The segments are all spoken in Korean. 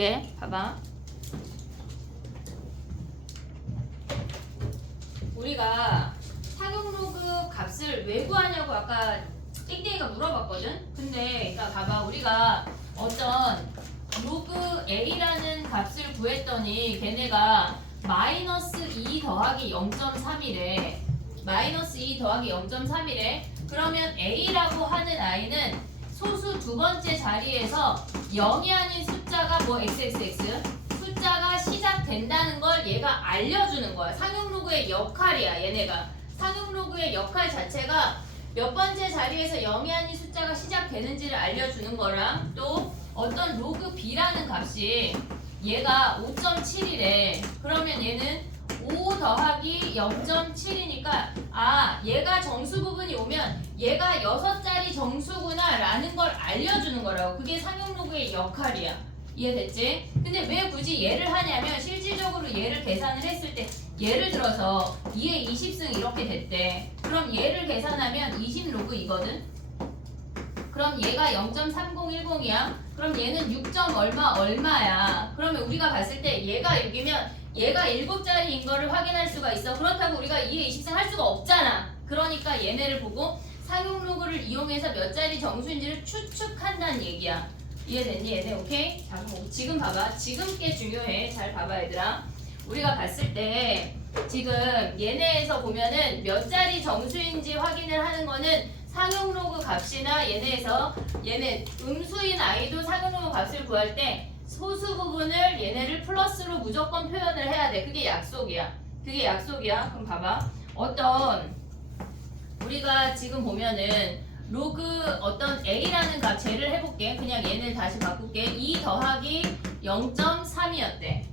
해볼게. 봐봐. 우리가 상용로그 값을 왜 구하냐고 아까 땡땡이가 물어봤거든? 근데 그러니까 봐봐. 우리가 어떤 로그 A라는 값을 구했더니 걔네가 마이너스 2 더하기 0.3이래. 마이너스 2 더하기 0.3이래. 그러면 A라고 하는 I는 소수 두 번째 자리에서 0이 아닌 숫자가 뭐 XXX 숫자가 시작된다는 걸 얘가 알려주는 거야. 상용로그의 역할이야. 얘네가 상용로그의 역할 자체가 몇 번째 자리에서 0이 아닌 숫자가 시작되는지를 알려주는 거랑 또 어떤 로그 B라는 값이 얘가 5.7이래. 그러면 얘는 5 더하기 0.7이니까 아 얘가 정수 부분이 오면 얘가 6자리 정수구나 라는 걸 알려주는 거라고. 그게 상용로그의 역할이야. 이해됐지? 근데 왜 굳이 얘를 하냐면 실질적으로 얘를 계산을 했을 때 예를 들어서 2의 20승 이렇게 됐대. 그럼 얘를 계산하면 20로그이거든? 그럼 얘가 0.3010이야. 그럼 얘는 6. 얼마야. 그러면 우리가 봤을 때 얘가 6이면 얘가 7자리인 거를 확인할 수가 있어. 그렇다고 우리가 2의 20승 할 수가 없잖아. 그러니까 얘네를 보고 상용로그를 이용해서 몇 자리 정수인지를 추측한다는 얘기야. 이해됐니 얘네? 오케이? 자 그럼 지금 봐봐. 지금 게 중요해. 잘 봐봐 얘들아. 우리가 봤을 때 지금 얘네에서 보면은 몇 자리 정수인지 확인을 하는 거는 상용로그 값이나 얘네 음수인 I도 상용로그 값을 구할 때 소수 부분을 얘네를 플러스로 무조건 표현을 해야 돼. 그게 약속이야. 그게 약속이야. 그럼 봐봐. 어떤 우리가 지금 보면은 로그 어떤 A라는 값 쟤를 해볼게. 그냥 얘는 다시 바꿀게. 2 더하기 0.3이었대.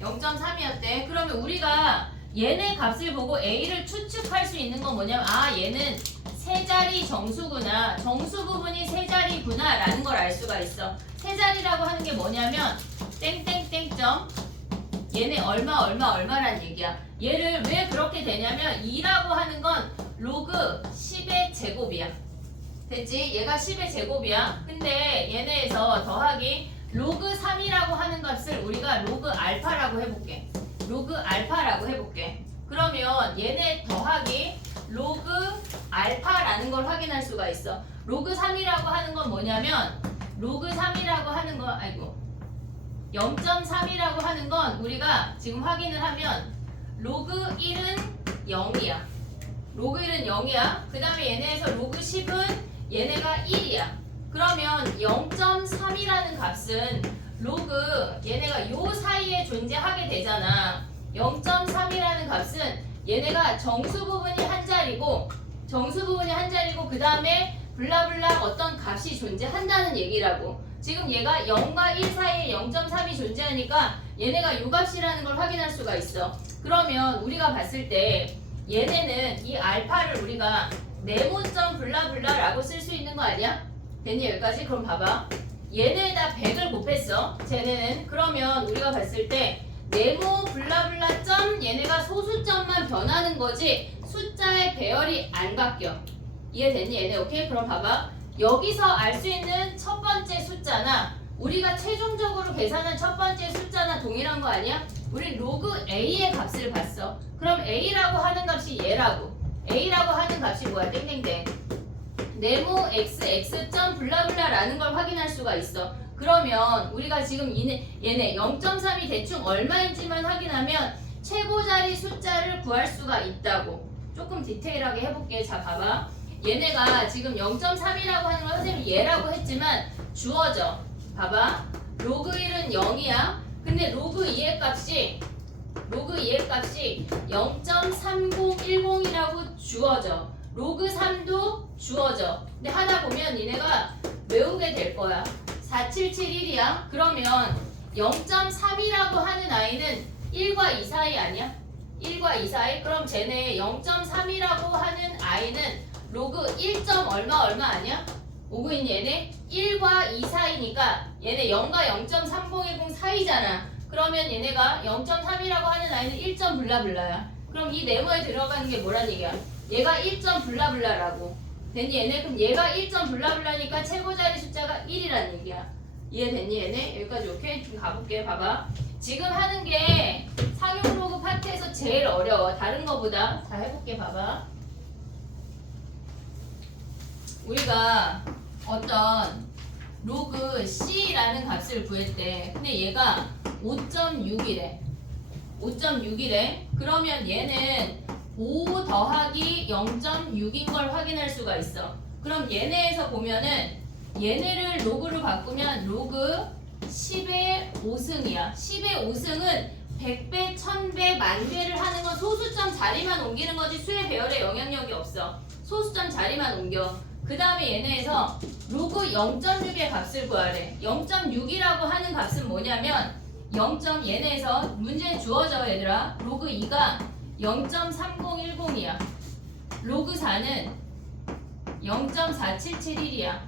0.3이었대. 그러면 우리가 얘네 값을 보고 A를 추측할 수 있는 건 뭐냐면 아 얘는 세 자리 정수구나. 정수 부분이 세 자리구나 라는 걸 알 수가 있어. 세 자리라고 하는 게 뭐냐면 땡땡땡점 얘네 얼마라는 얘기야. 얘를 왜 그렇게 되냐면 2라고 하는 건 로그 10의 제곱이야. 됐지? 얘가 10의 제곱이야. 근데 얘네에서 더하기 로그 3이라고 하는 값을 우리가 로그 알파라고 해볼게. 로그 알파라고 해볼게. 그러면 얘네 더하기 로그 알파라는 걸 확인할 수가 있어. 로그 3이라고 하는 건 뭐냐면 로그 3이라고 하는 건 0.3이라고 하는 건 우리가 지금 확인을 하면 로그 1은 0이야. 로그 1은 0이야. 그 다음에 얘네에서 로그 10은 얘네가 1이야. 그러면 0.3이라는 값은 로그 얘네가 요 사이에 존재하게 되잖아. 0.3이라는 값은 얘네가 정수 부분이 한 자리고 그 다음에 블라블라 어떤 값이 존재한다는 얘기라고. 지금 얘가 0과 1 사이에 0.3이 존재하니까 얘네가 요 값이라는 걸 확인할 수가 있어. 그러면 우리가 봤을 때 얘네는 이 알파를 우리가 네모점 블라블라라고 쓸 수 있는 거 아니야? 됐니 여기까지? 그럼 봐봐. 얘네에다 100을 곱했어. 쟤네는. 그러면 우리가 봤을 때 네모 블라블라 점 얘네가 소수점만 변하는 거지 숫자의 배열이 안 바뀌어. 이해됐니 얘네? 오케이? 그럼 봐봐. 여기서 알 수 있는 첫 번째 숫자나 우리가 최종적으로 계산한 첫 번째 숫자나 동일한 거 아니야? 우리 로그 A의 값을 봤어. 그럼 A라고 하는 값이 얘라고. A라고 하는 값이 뭐야? 땡땡땡. 네모 XX 점 블라블라라는 걸 확인할 수가 있어. 그러면 우리가 지금 얘네 0.3이 대충 얼마인지만 확인하면 최고 자리 숫자를 구할 수가 있다고. 조금 디테일하게 해볼게. 자 봐봐. 얘네가 지금 0.3이라고 하는 걸 선생님이 얘라고 했지만 주어져. 봐봐. 로그 1은 0이야. 근데 로그 2의 값이 0.3010이라고 주어져. 로그 3도 주어져. 근데 하다 보면 니네가 외우게 될 거야. 4771이야. 그러면 0.3이라고 하는 아이는 1과 2 사이 아니야? 1과 2 사이? 그럼 쟤네 0.3이라고 하는 아이는 로그 1. 얼마 아니야? 오고 있니 얘네? 1과 2 사이니까 얘네 0과 0.3010 사이잖아. 그러면 얘네가 0.3이라고 하는 아이는 1. 블라블라야. 그럼 이 네모에 들어가는 게 뭐란 얘기야? 얘가 1. 블라블라라고. 됐니 얘네? 그럼 얘가 1. 블라블라니까 최고 자리 숫자가 1이란 얘기야. 이해됐니 얘네? 여기까지 오케이? 좀 가볼게. 봐봐. 지금 하는 게 상용 로그 파트에서 제일 어려워. 다른 거보다. 자 해볼게. 봐봐. 우리가 어떤 로그 C라는 값을 구했대. 근데 얘가 5.6이래. 5.6이래. 그러면 얘는 5 더하기 0.6인 걸 확인할 수가 있어. 그럼 얘네에서 보면은 얘네를 로그로 바꾸면 로그 10의 5승이야. 10의 5승은 100배, 1000배, 만배를 하는 건 소수점 자리만 옮기는 거지 수의 배열에 영향력이 없어. 소수점 자리만 옮겨. 그 다음에 얘네에서 로그 0.6의 값을 구하래. 0.6이라고 하는 값은 뭐냐면 0. 얘네에서 문제에 주어져 얘들아. 로그 2가 0.3010이야. 로그 4는 0.4771이야.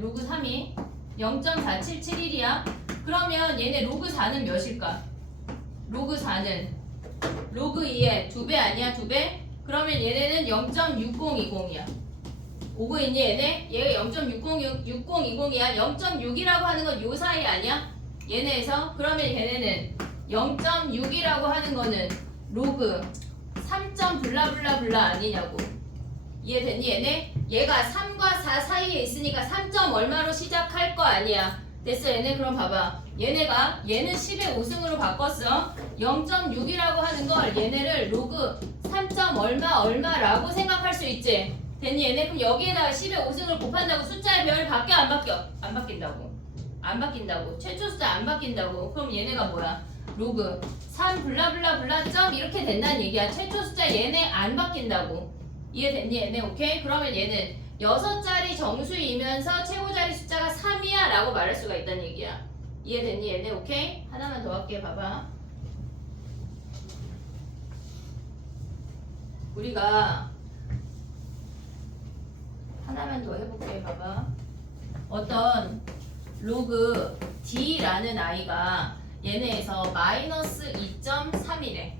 로그 3이 0.4771이야. 그러면 얘네 로그 4는 몇일까? 로그 4는 로그 2의 2배 아니야? 2배? 그러면 얘네는 0.6020이야. 오고 있니 얘네? 얘가 0.6020이야. 0.6이라고 하는 건 요 사이 아니야? 얘네에서 그러면 얘네는 0.6이라고 하는 거는 로그 3. 블라블라블라 아니냐고. 이해됐니 얘네? 얘가 3과 4 사이에 있으니까 3. 얼마로 시작할 거 아니야. 됐어 얘네? 그럼 봐봐. 얘네가 얘는 10의 5승으로 바꿨어. 0.6이라고 하는 걸 얘네를 로그 3. 얼마라고 생각할 수 있지. 됐니 얘네? 그럼 여기에다가 10의 5승을 곱한다고 숫자의 배열이 바뀌어 안 바뀌어? 안 바뀐다고. 안 바뀐다고. 최초 숫자 안 바뀐다고. 그럼 얘네가 뭐야? 로그 3 블라블라블라 점 이렇게 된다는 얘기야. 최초 숫자 얘네 안 바뀐다고. 이해됐니 얘네? 오케이? 그러면 얘는 6자리 정수이면서 최고자리 숫자가 3이야 라고 말할 수가 있다는 얘기야. 이해됐니 얘네? 오케이? 하나만 더 할게. 봐봐. 우리가 하나만 더 해볼게. 봐봐. 어떤 로그 D라는 아이가 얘네에서 마이너스 2.3이래.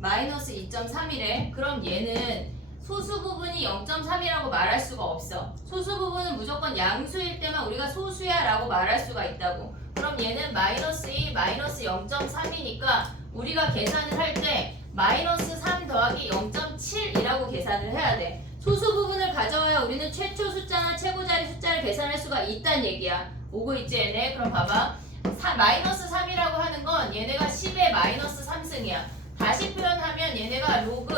마이너스 2.3이래. 그럼 얘는 소수 부분이 0.3이라고 말할 수가 없어. 소수 부분은 무조건 양수일 때만 우리가 소수야 라고 말할 수가 있다고. 그럼 얘는 마이너스 2, 마이너스 0.3이니까 우리가 계산을 할 때 마이너스 3 더하기 0.7이라고 계산을 해야 돼. 소수 부분을 가져와야 우리는 최초 숫자나 최고자리 숫자를 계산할 수가 있다는 얘기야. 오고 있지 얘네? 그럼 봐봐. 마이너스 3이라고 하는 건 얘네가 10의 마이너스 3승이야. 다시 표현하면 얘네가 로그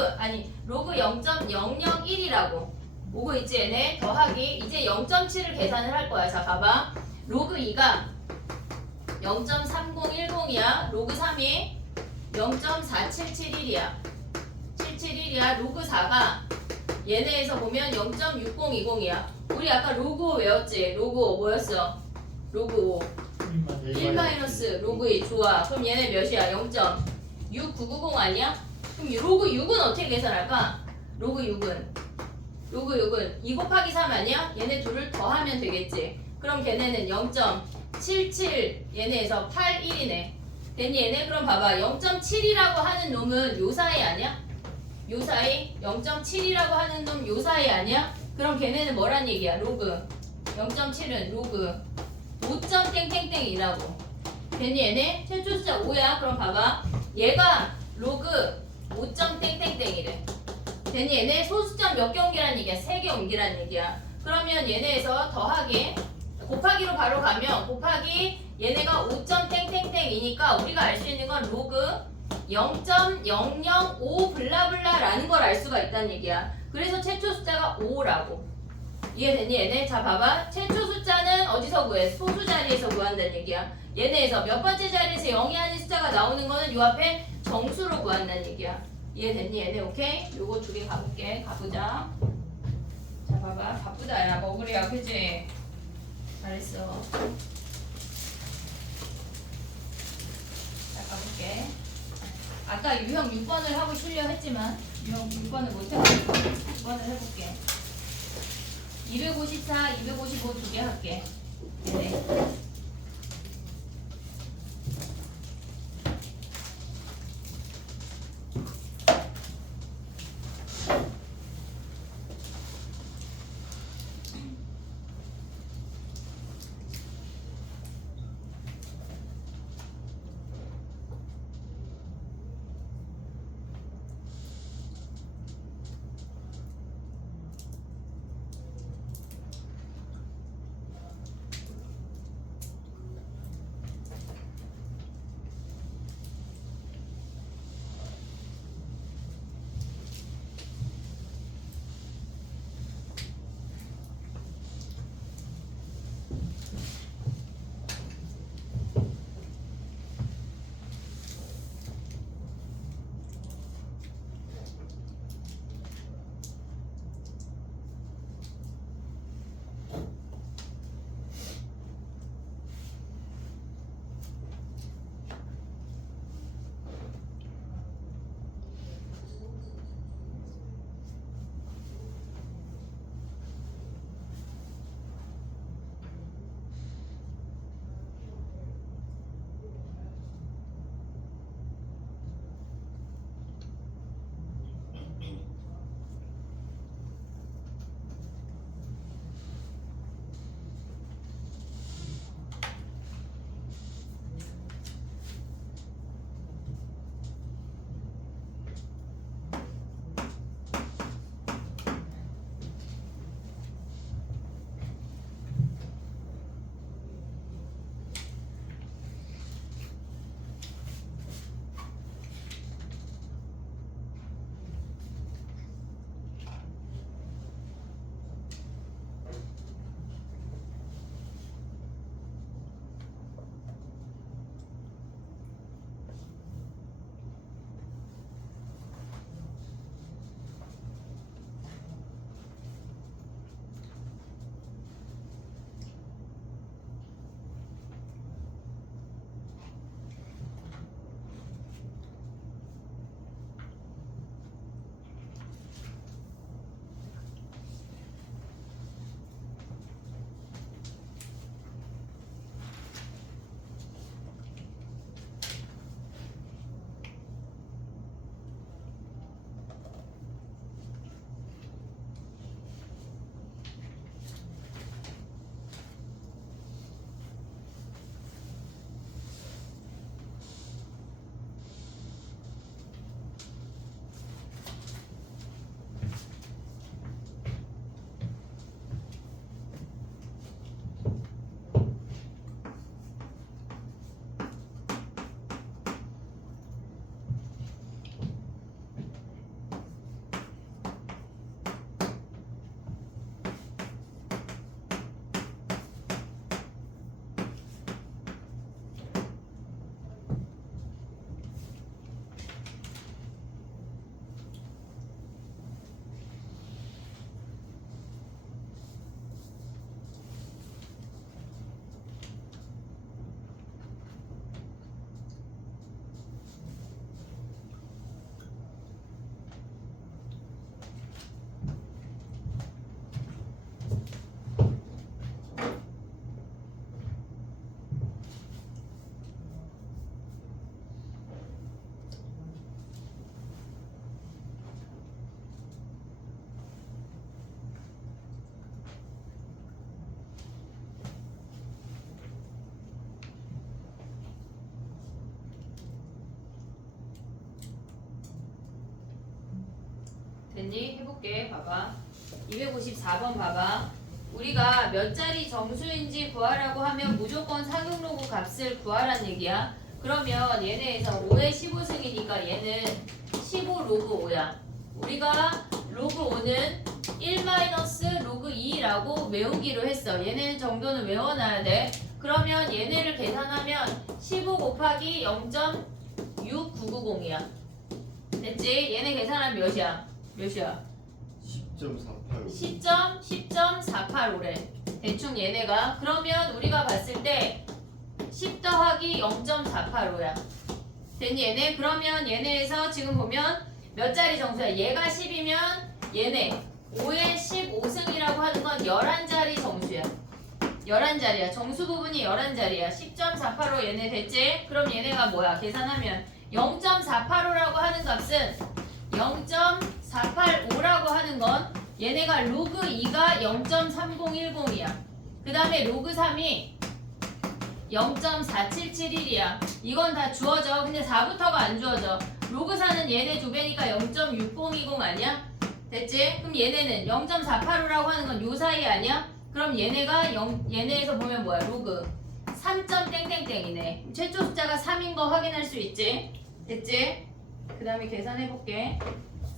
0.001이라고. 오고 있지 얘네? 더하기 이제 0.7을 계산을 할 거야. 자 봐봐. 로그 2가 0.3010이야. 로그 3이 0.4771이야. 771이야. 로그 4가 얘네에서 보면 0.6020이야. 우리 아까 로그 5 외웠지? 로그 5 뭐였어? 로그 5 1 마이너스 로그 2 좋아. 그럼 얘네 몇이야? 0.6990 아니야? 그럼 로그 6은 어떻게 계산할까? 로그 6은 2 곱하기 3 아니야? 얘네 둘을 더하면 되겠지. 그럼 걔네는 0.77 얘네에서 81이네. 됐니 얘네? 그럼 봐봐. 0.7이라고 하는 놈은 요 사이 아니야? 요 사이? 0.7이라고 하는 놈 요 사이 아니야? 그럼 걔네는 뭐란 얘기야? 로그 0.7은 로그 5.땡땡땡이라고. 됐니 얘네? 최초 숫자 5야. 그럼 봐봐. 얘가 로그 5.땡땡땡이래. 됐니 얘네? 소수점 몇 개 옮기란 얘기야? 3개 옮기란 얘기야. 그러면 얘네에서 더하기 곱하기로 바로 가면 곱하기 얘네가 5.땡땡땡이니까 우리가 알 수 있는 건 로그 0.005 블라블라라는 걸 알 수가 있다는 얘기야. 그래서 최초 숫자가 5라고. 이해됐니 얘네? 자 봐봐. 최초 숫자는 어디서 구해? 소수 자리에서 구한다는 얘기야. 얘네에서 몇 번째 자리에서 0이 아닌 숫자가 나오는 거는 요 앞에 정수로 구한다는 얘기야. 이해됐니 얘네? 오케이? 요거 2개 가볼게. 가보자. 자 봐봐. 바쁘다 야. 먹으랴 그치? 잘했어. 자 가볼게. 아까 유형 6번을 하고 쉬려 했지만 유형 6번을 못해가지고 6번을 해볼게. 254, 255 2개 할게. 네. 됐니? 해볼게. 봐봐. 254번 봐봐. 우리가 몇 자리 정수인지 구하라고 하면 무조건 사격 로그 값을 구하란 얘기야. 그러면 얘네에서 5의 15승이니까 얘는 15 로그 5야. 우리가 로그 5는 1 마이너스 로그 2라고 외우기로 했어. 얘네 정도는 외워놔야 돼. 그러면 얘네를 계산하면 15 곱하기 0.6990이야. 됐지? 얘네 계산하면 몇이야? 몇이야? 10.485. 10.485래. 대충 얘네가. 그러면 우리가 봤을 때 10 더하기 0.485야. 됐니 얘네? 그러면 얘네에서 지금 보면 몇 자리 정수야? 얘가 10이면 얘네 5의 15승이라고 하는 건 11자리 정수야. 11자리야. 정수 부분이 11자리야. 10.485 얘네 됐지? 그럼 얘네가 뭐야? 계산하면 0.485라고 하는 값은 0.485라고 하는 건 얘네가 로그 2가 0.3010이야. 그 다음에 로그 3이 0.4771이야. 이건 다 주어져. 근데 4부터가 안 주어져. 로그 4는 얘네 2배니까 0.6020 아니야? 됐지? 그럼 얘네는 0.485라고 하는 건 요 사이 아니야? 그럼 얘네가 얘네에서 보면 뭐야? 로그 3.땡땡땡이네. 최초 숫자가 3인 거 확인할 수 있지? 됐지? 그 다음에 계산해볼게.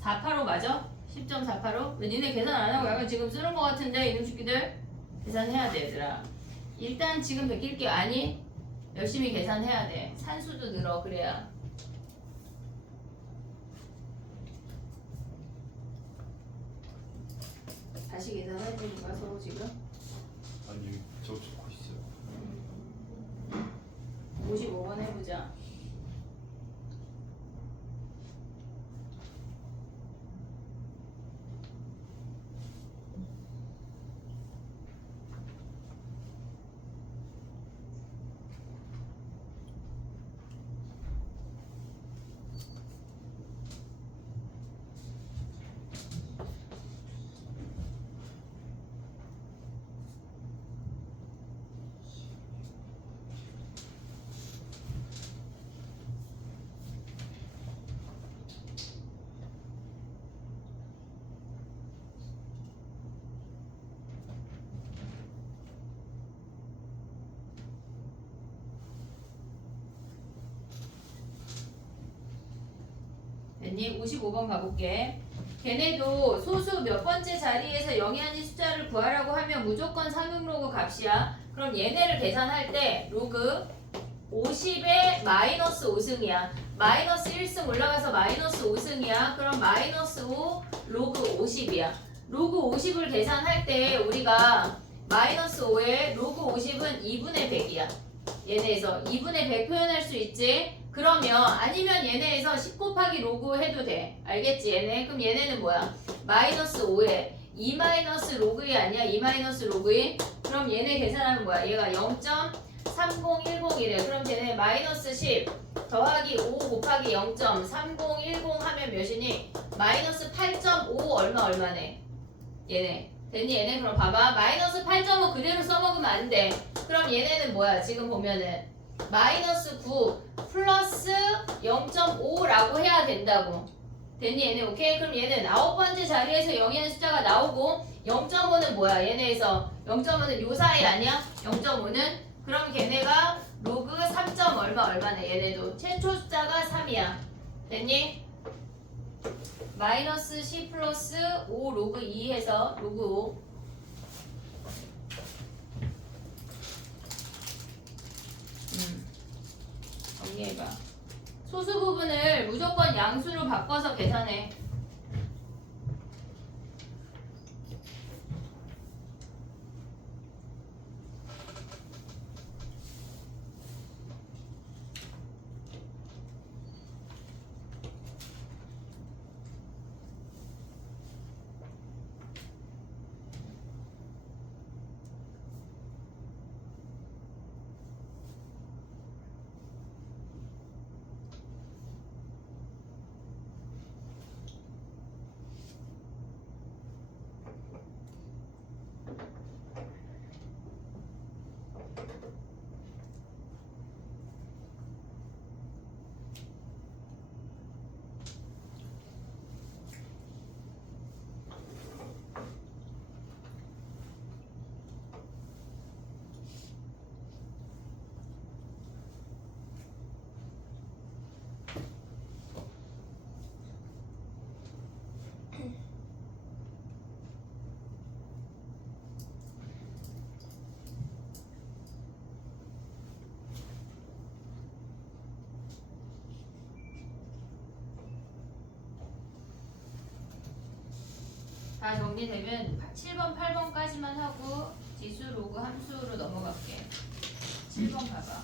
485 맞아? 10.485? 왜 니네 계산 안 하고 약간 지금 쓰는 거 같은데 이놈 새끼들? 계산해야 돼 얘들아. 일단 지금 베낄게. 아니 열심히 계산해야 돼. 산수도 늘어. 그래야. 다시 계산해야 되는가 서로 지금? 아니 저 적고 있어요. 55번 해보자. 됐니? 55번 가볼게. 걔네도 소수 몇 번째 자리에서 0이 아닌 숫자를 구하라고 하면 무조건 상용 로그 값이야. 그럼 얘네를 계산할 때 로그 50에 마이너스 5승이야. 마이너스 1승 올라가서 마이너스 5승이야. 그럼 마이너스 5 로그 50이야. 로그 50을 계산할 때 우리가 마이너스 5에 로그 50은 2분의 100이야. 얘네에서 2분의 100 표현할 수 있지? 그러면 아니면 얘네에서 10 곱하기 로그 해도 돼. 알겠지 얘네? 그럼 얘네는 뭐야? 마이너스 5에 2 마이너스 로그 2 아니야? 2 마이너스 로그 2? 그럼 얘네 계산하면 뭐야? 얘가 0.3010이래. 그럼 얘네 마이너스 10 더하기 5 곱하기 0.3010 하면 몇이니? 마이너스 8.5 얼마네? 얘네. 됐니 얘네? 그럼 봐봐. 마이너스 8.5 그대로 써먹으면 안 돼. 그럼 얘네는 뭐야? 지금 보면은 마이너스 9 플러스 0.5라고 해야 된다고. 됐니 얘네? 오케이? 그럼 얘는 9번째 자리에서 0이라는 숫자가 나오고 0.5는 뭐야? 얘네에서 0.5는 요 사이 아니야? 0.5는? 그럼 걔네가 로그 3. 얼마네? 얘네도 최초 숫자가 3이야. 됐니? 마이너스 10 플러스 5 로그 2 해서 로그 5. 정리해봐. 소수 부분을 무조건 양수로 바꿔서 계산해. 다 정리되면 7번, 8번까지만 하고 지수 로그 함수로 넘어갈게. 7번 봐봐.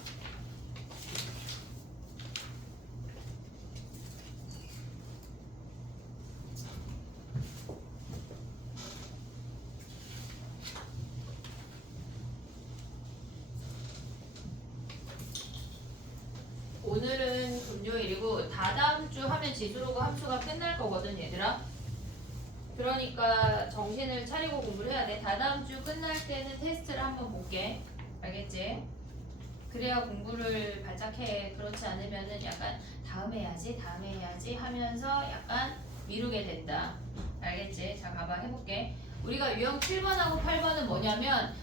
오늘은 금요일이고 다다음 주 하면 지수로그 함수가 끝날 거거든 얘들아. 그러니까 정신을 차리고 공부를 해야 돼. 다다음 주 끝날 때는 테스트를 한번 볼게. 알겠지? 그래야 공부를 바짝 해. 그렇지 않으면은 약간 다음에 해야지 하면서 약간 미루게 된다. 알겠지? 자, 봐봐 해볼게. 우리가 유형 7번하고 8번은 뭐냐면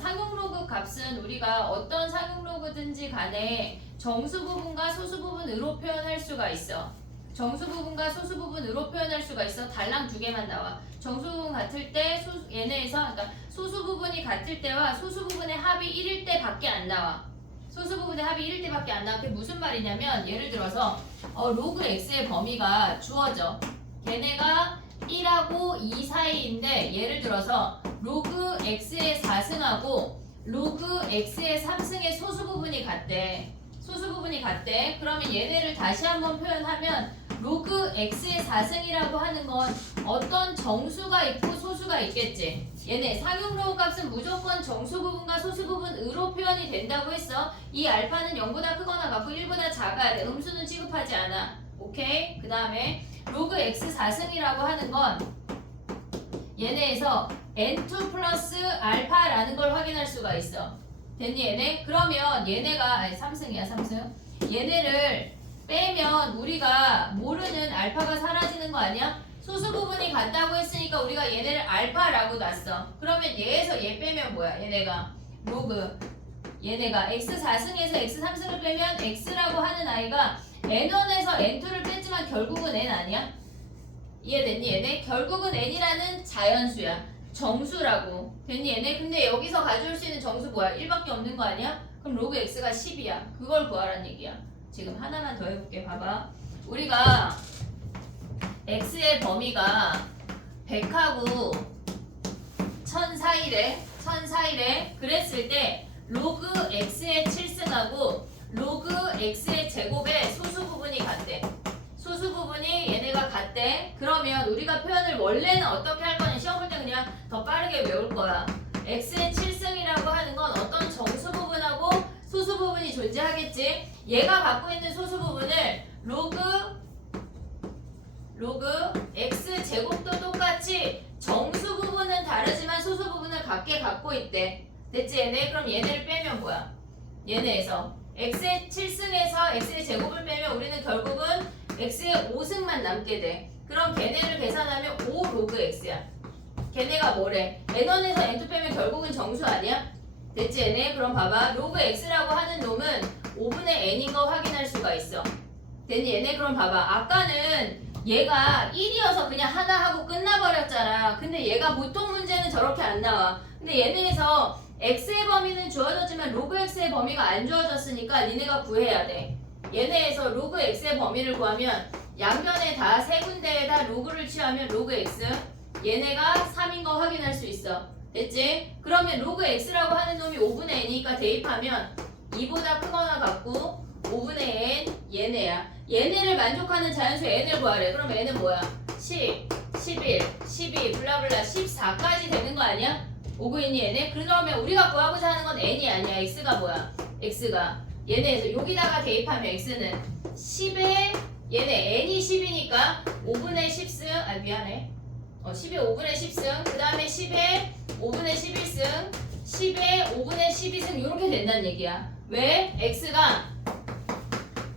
상용 로그 값은 우리가 어떤 상용 로그든지 간에 정수 부분과 소수 부분으로 표현할 수가 있어. 정수 부분과 소수 부분으로 표현할 수가 있어. 달랑 두 개만 나와. 정수 부분 같을 때 얘네에서 그러니까 소수 부분이 같을 때와 소수 부분의 합이 1일 때밖에 안 나와. 소수 부분의 합이 1일 때밖에 안 나와. 그게 무슨 말이냐면 예를 들어서 로그 x의 범위가 주어져. 걔네가 1하고 2 사이인데 예를 들어서 로그 x의 4승하고 로그 x의 3승의 소수 부분이 같대. 소수 부분이 같대. 그러면 얘네를 다시 한번 표현하면 로그 x의 4승이라고 하는 건 어떤 정수가 있고 소수가 있겠지. 얘네 상용 로그 값은 무조건 정수 부분과 소수 부분으로 표현이 된다고 했어. 이 알파는 0보다 크거나 같고 1보다 작아야 돼. 음수는 취급하지 않아. 오케이? 그 다음에 로그 x 4승이라고 하는 건 얘네에서 n2 플러스 알파라는 걸 확인할 수가 있어. 됐니 얘네? 그러면 얘네가 3승이야 3승. 얘네를 빼면 우리가 모르는 알파가 사라지는 거 아니야? 소수 부분이 같다고 했으니까 우리가 얘네를 알파라고 놨어. 그러면 얘에서 얘 빼면 뭐야? 얘네가 로그 얘네가 x 4승에서 x 3승을 빼면 x라고 하는 아이가 n1에서 n2를 뺐지만 결국은 n 아니야? 이해됐니 얘네? 결국은 n이라는 자연수야. 정수라고. 됐니 얘네? 근데 여기서 가져올 수 있는 정수 뭐야? 1밖에 없는 거 아니야? 그럼 로그 x가 10이야. 그걸 구하란 얘기야. 지금 하나만 더 해볼게. 봐봐. 우리가 x의 범위가 100하고 1000 사이래. 그랬을 때 로그 x의 7승하고 로그 x의 제곱의 소수 부분이 같대. 소수 부분이 얘네가 같대. 그러면 우리가 표현을 원래는 어떻게 할 거냐? 시험 볼 때 그냥 더 빠르게 외울 거야. x의 7승이라고 하는 건 어떤 정수 부분하고 소수 부분이 존재하겠지. 얘가 갖고 있는 소수 부분을 로그 x 제곱도 똑같이 정수 부분은 다르지만 소수 부분을 같게 갖고 있대. 됐지 얘네? 그럼 얘네를 빼면 뭐야? 얘네에서 x의 7승에서 x의 제곱을 빼면 우리는 결국은 x의 5승만 남게 돼. 그럼 걔네를 계산하면 5 로그 x야. 걔네가 뭐래? n1에서 n2 빼면 결국은 정수 아니야? 됐지 얘네? 그럼 봐봐. 로그 x라고 하는 놈은 5분의 n인 거 확인할 수가 있어. 됐니 얘네? 그럼 봐봐. 아까는 얘가 1이어서 그냥 하나 하고 끝나버렸잖아. 근데 얘가 보통 문제는 저렇게 안 나와. 근데 얘네에서 x의 범위는 주어졌지만 로그 x의 범위가 안 주어졌으니까 니네가 구해야 돼. 얘네에서 로그 x의 범위를 구하면 양변에 다 세 군데에다 로그를 취하면 로그 x 얘네가 3인 거 확인할 수 있어. 됐지? 그러면 로그 x라고 하는 놈이 5분의 n이니까 대입하면 2보다 크거나 같고 5분의 n 얘네야. 얘네를 만족하는 자연수 n을 구하래. 그럼 n은 뭐야? 10, 11, 12 블라블라 14까지 되는 거 아니야? 오고 있니 얘네? 그러면 우리가 구하고자 하는 건 n이 아니야. x가 뭐야? x가 얘네에서 여기다가 대입하면 x는 10에 얘네 n이 10이니까 5분의 10승 미안해 10에 5분의 10승 그 다음에 10에 5분의 11승 10에 5분의 12승 이렇게 된다는 얘기야. 왜? x가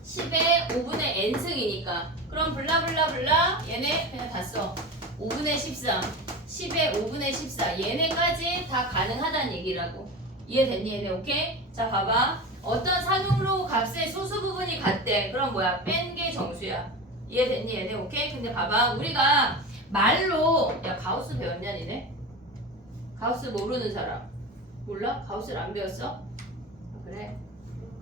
10에 5분의 n승이니까. 그럼 블라블라블라 얘네 그냥 다 써. 5분의 13 10에 5분의 14 얘네까지 다 가능하다는 얘기라고. 이해됐니 얘네? 오케이? 자 봐봐. 어떤 상용로 값의 소수 부분이 같대. 그럼 뭐야? 뺀 게 정수야. 이해됐니 얘네? 오케이? 근데 봐봐. 우리가 말로 야 가우스 배웠냐 니네? 가우스 모르는 사람 몰라? 가우스를 안 배웠어? 그래.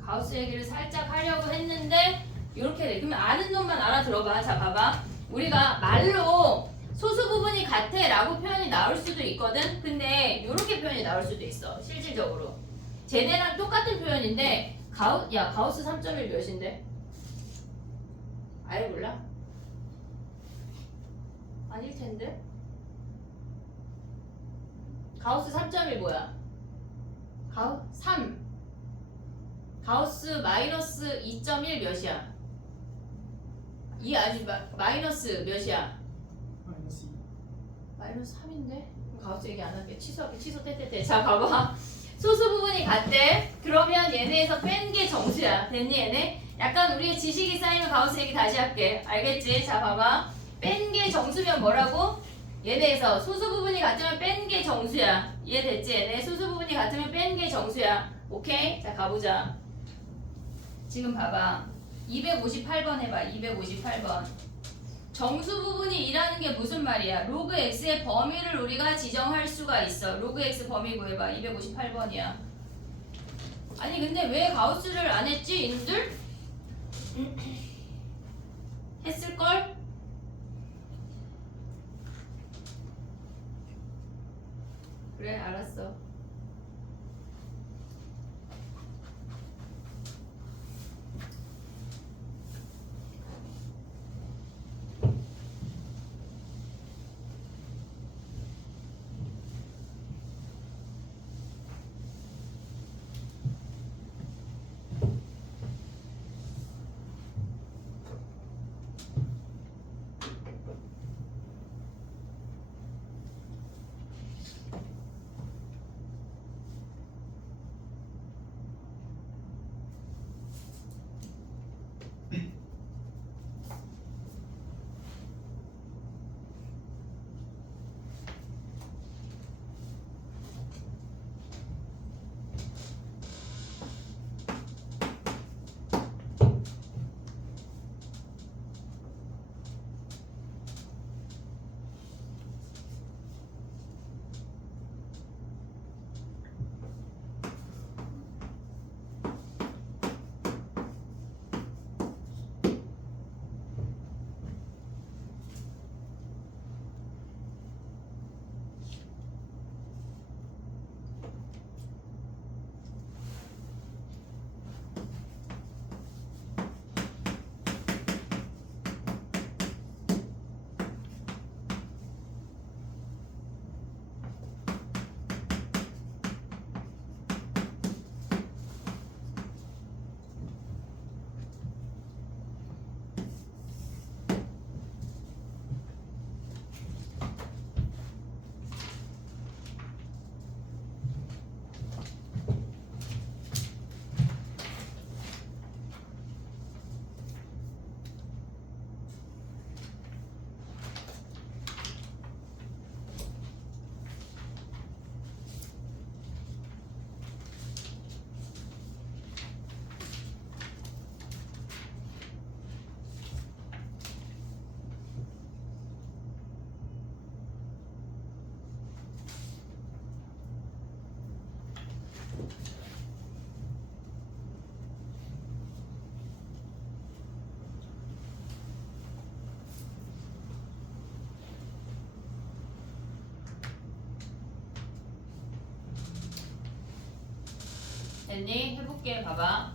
가우스 얘기를 살짝 하려고 했는데 이렇게 돼. 그러면 아는 놈만 알아들어봐. 자 봐봐. 우리가 말로 소수 부분이 같아 라고 표현이 나올 수도 있거든. 근데 이렇게 표현이 나올 수도 있어. 실질적으로 쟤네랑 똑같은 표현인데 가우스 3.1 몇인데? 아예 몰라? 아닐 텐데. 가우스 3.1 뭐야? 가우스 3. 가우스 마이너스 2.1 몇이야? 이 아니 마이너스 몇이야? 마이너스 2. 마이너스 3인데? 가우스 얘기 안 할게. 취소할게. 취소 떼떼떼. 자 봐봐. 소수 부분이 같대. 그러면 얘네에서 뺀 게 정수야. 됐니 얘네? 약간 우리의 지식이 쌓이면 가우스 얘기 다시 할게. 알겠지? 자 봐봐. 뺀 게 정수면 뭐라고? 얘네에서 소수 부분이 같으면 뺀 게 정수야. 이해됐지? 얘네 소수 부분이 같으면 뺀 게 정수야. 오케이? 자 가보자. 지금 봐봐. 258번 해봐. 258번. 정수 부분이 일하는 게 무슨 말이야? 로그 x의 범위를 우리가 지정할 수가 있어. 로그 x 범위 구해봐. 258번이야. 아니 근데 왜 가우스를 안 했지? 이놈들? 했을걸? 그래 알았어. 됐니? 해볼게. 봐봐.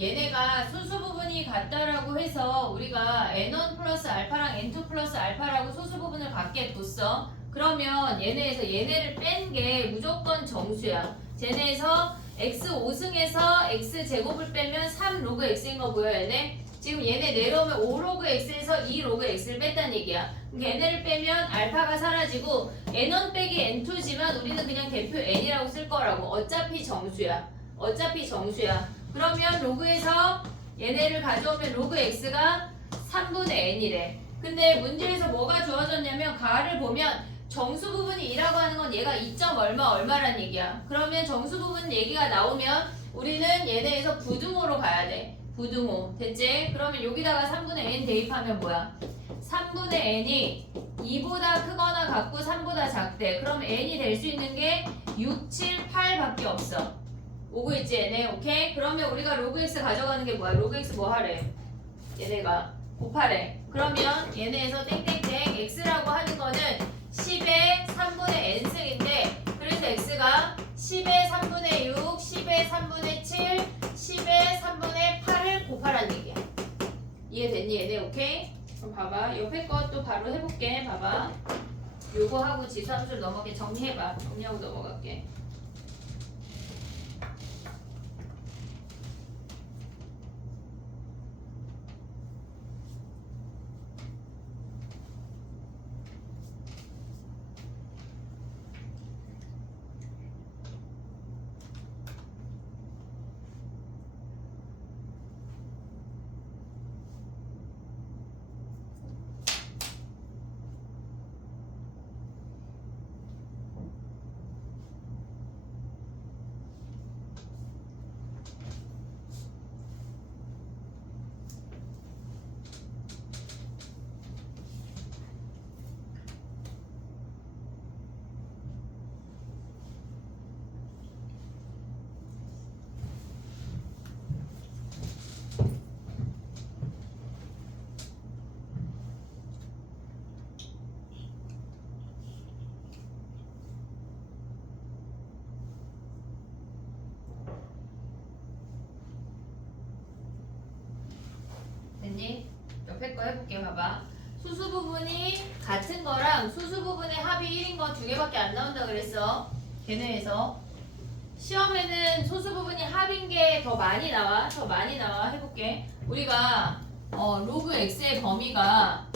얘네가 소수 부분이 같다라고 해서 우리가 n1 플러스 알파랑 n2 플러스 알파라고 소수 부분을 갖게 뒀어. 그러면 얘네에서 얘네를 뺀 게 무조건 정수야. 쟤네에서 x 5승에서 x 제곱을 빼면 3 로그 x인 거 보여 얘네? 지금 얘네 내려오면 5 로그 x에서 2 로그 x를 뺐다는 얘기야. 얘네를 빼면 알파가 사라지고 n1 빼기 n2지만 우리는 그냥 대표 n이라고 쓸 거라고. 어차피 정수야. 어차피 정수야. 그러면 로그에서 얘네를 가져오면 로그 x가 3분의 n이래. 근데 문제에서 뭐가 주어졌냐면 가를 보면 정수 부분이 2라고 하는 건 얘가 2점 얼마란 얘기야. 그러면 정수 부분 얘기가 나오면 우리는 얘네에서 부등호로 가야 돼. 부등호. 됐지? 그러면 여기다가 3분의 n 대입하면 뭐야? 3분의 n이 2보다 크거나 같고 3보다 작대. 그럼 n이 될 수 있는 게 6, 7, 8밖에 없어. 오고 있지 얘네? 오케이? 그러면 우리가 로그 x 가져가는 게 뭐야? 로그 x 뭐 하래? 얘네가 곱하래. 그러면 얘네에서 땡땡땡 x라고 하는 거는 10의 3분의 n승인데 그래서 x가 10의 3분의 6, 10의 3분의 7, 10의 3분의 8을 곱하라는 얘기야. 이해됐니 얘네? 오케이? 그럼 봐봐. 옆에 것도 바로 해볼게. 봐봐. 요거 하고 지수함수를 넘어게 정리해봐. 정리하고 넘어갈게. 됐니? 옆에 거 해볼게. 봐봐. 수수 부분이 같은 거랑 수수 부분의 합이 1인 거 두 개밖에 안 나온다 그랬어. 걔네에서 시험에는 소수 부분이 합인 게 더 많이 나와. 더 많이 나와. 해볼게. 우리가 로그 x의 범위가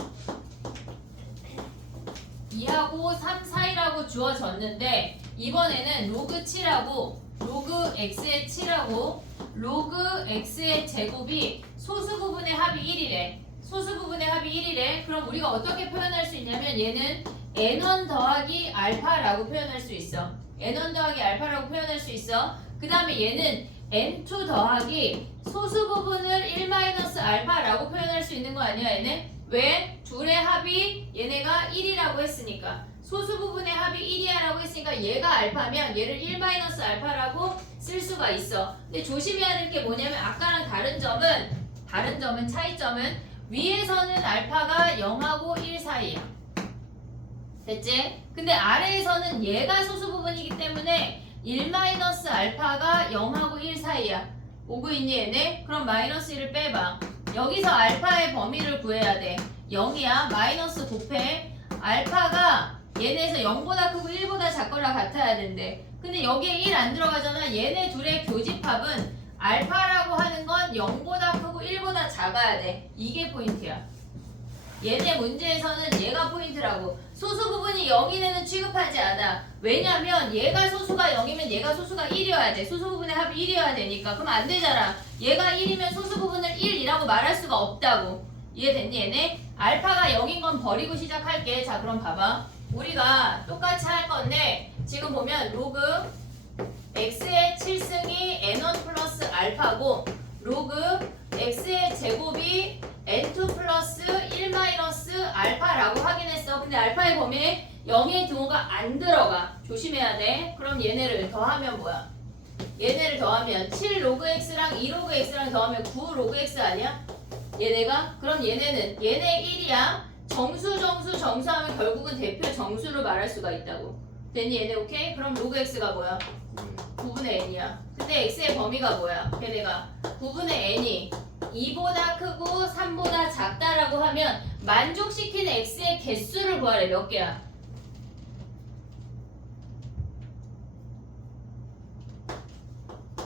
2하고 3 사이라고 주어졌는데 이번에는 로그 7하고 로그 x의 7하고 로그 x의 제곱이 소수 부분의 합이 1이래. 소수 부분의 합이 1이래. 그럼 우리가 어떻게 표현할 수 있냐면 얘는 n1 더하기 알파라고 표현할 수 있어. n1 더하기 알파라고 표현할 수 있어. 그 다음에 얘는 n2 더하기 소수 부분을 1-알파라고 표현할 수 있는 거 아니야 얘네? 왜? 둘의 합이 얘네가 1이라고 했으니까. 소수 부분의 합이 1이야라고 했으니까 얘가 알파면 얘를 1-알파라고 쓸 수가 있어. 근데 조심해야 될 게 뭐냐면 아까랑 다른 점은 차이점은 위에서는 알파가 0하고 1 사이야. 됐지? 근데 아래에서는 얘가 소수 부분이기 때문에 1-알파가 0하고 1 사이야. 오고 있니 얘네? 그럼 마이너스 1을 빼봐. 여기서 알파의 범위를 구해야 돼. 0이야. 마이너스 곱해. 알파가 얘네에서 0보다 크고 1보다 작거나 같아야 된대. 근데 여기에 1 안 들어가잖아. 얘네 둘의 교집합은 알파라고 하는 건 0보다 크고 1보다 작아야 돼. 이게 포인트야. 얘네 문제에서는 얘가 포인트라고. 소수 부분이 0인 애는 취급하지 않아. 왜냐면 얘가 소수가 0이면 얘가 소수가 1이어야 돼. 소수 부분의 합이 1이어야 되니까. 그럼 안 되잖아. 얘가 1이면 소수 부분을 1이라고 말할 수가 없다고. 이해됐니 얘네? 알파가 0인 건 버리고 시작할게. 자 그럼 봐봐. 우리가 똑같이 할 건데 지금 보면 로그 x의 7승이 n1 플러스 알파고 로그 x의 제곱이 n2 플러스 1-알파라고 확인했어. 근데 알파의 범위에 0의 등호가 안 들어가. 조심해야 돼. 그럼 얘네를 더하면 뭐야? 얘네를 더하면 7 로그 x랑 2 로그 x랑 더하면 9 로그 x 아니야? 얘네가? 그럼 얘네는 얘네 1이야. 정수하면 결국은 대표 정수로 말할 수가 있다고. 됐니 얘네 오케이? 그럼 로그 x가 뭐야? 9분의 n이야. 근데 x의 범위가 뭐야? 걔네가 9분의 n이 2보다 크고 3보다 작다라고 하면 만족시키는 x의 개수를 구하래. 몇 개야?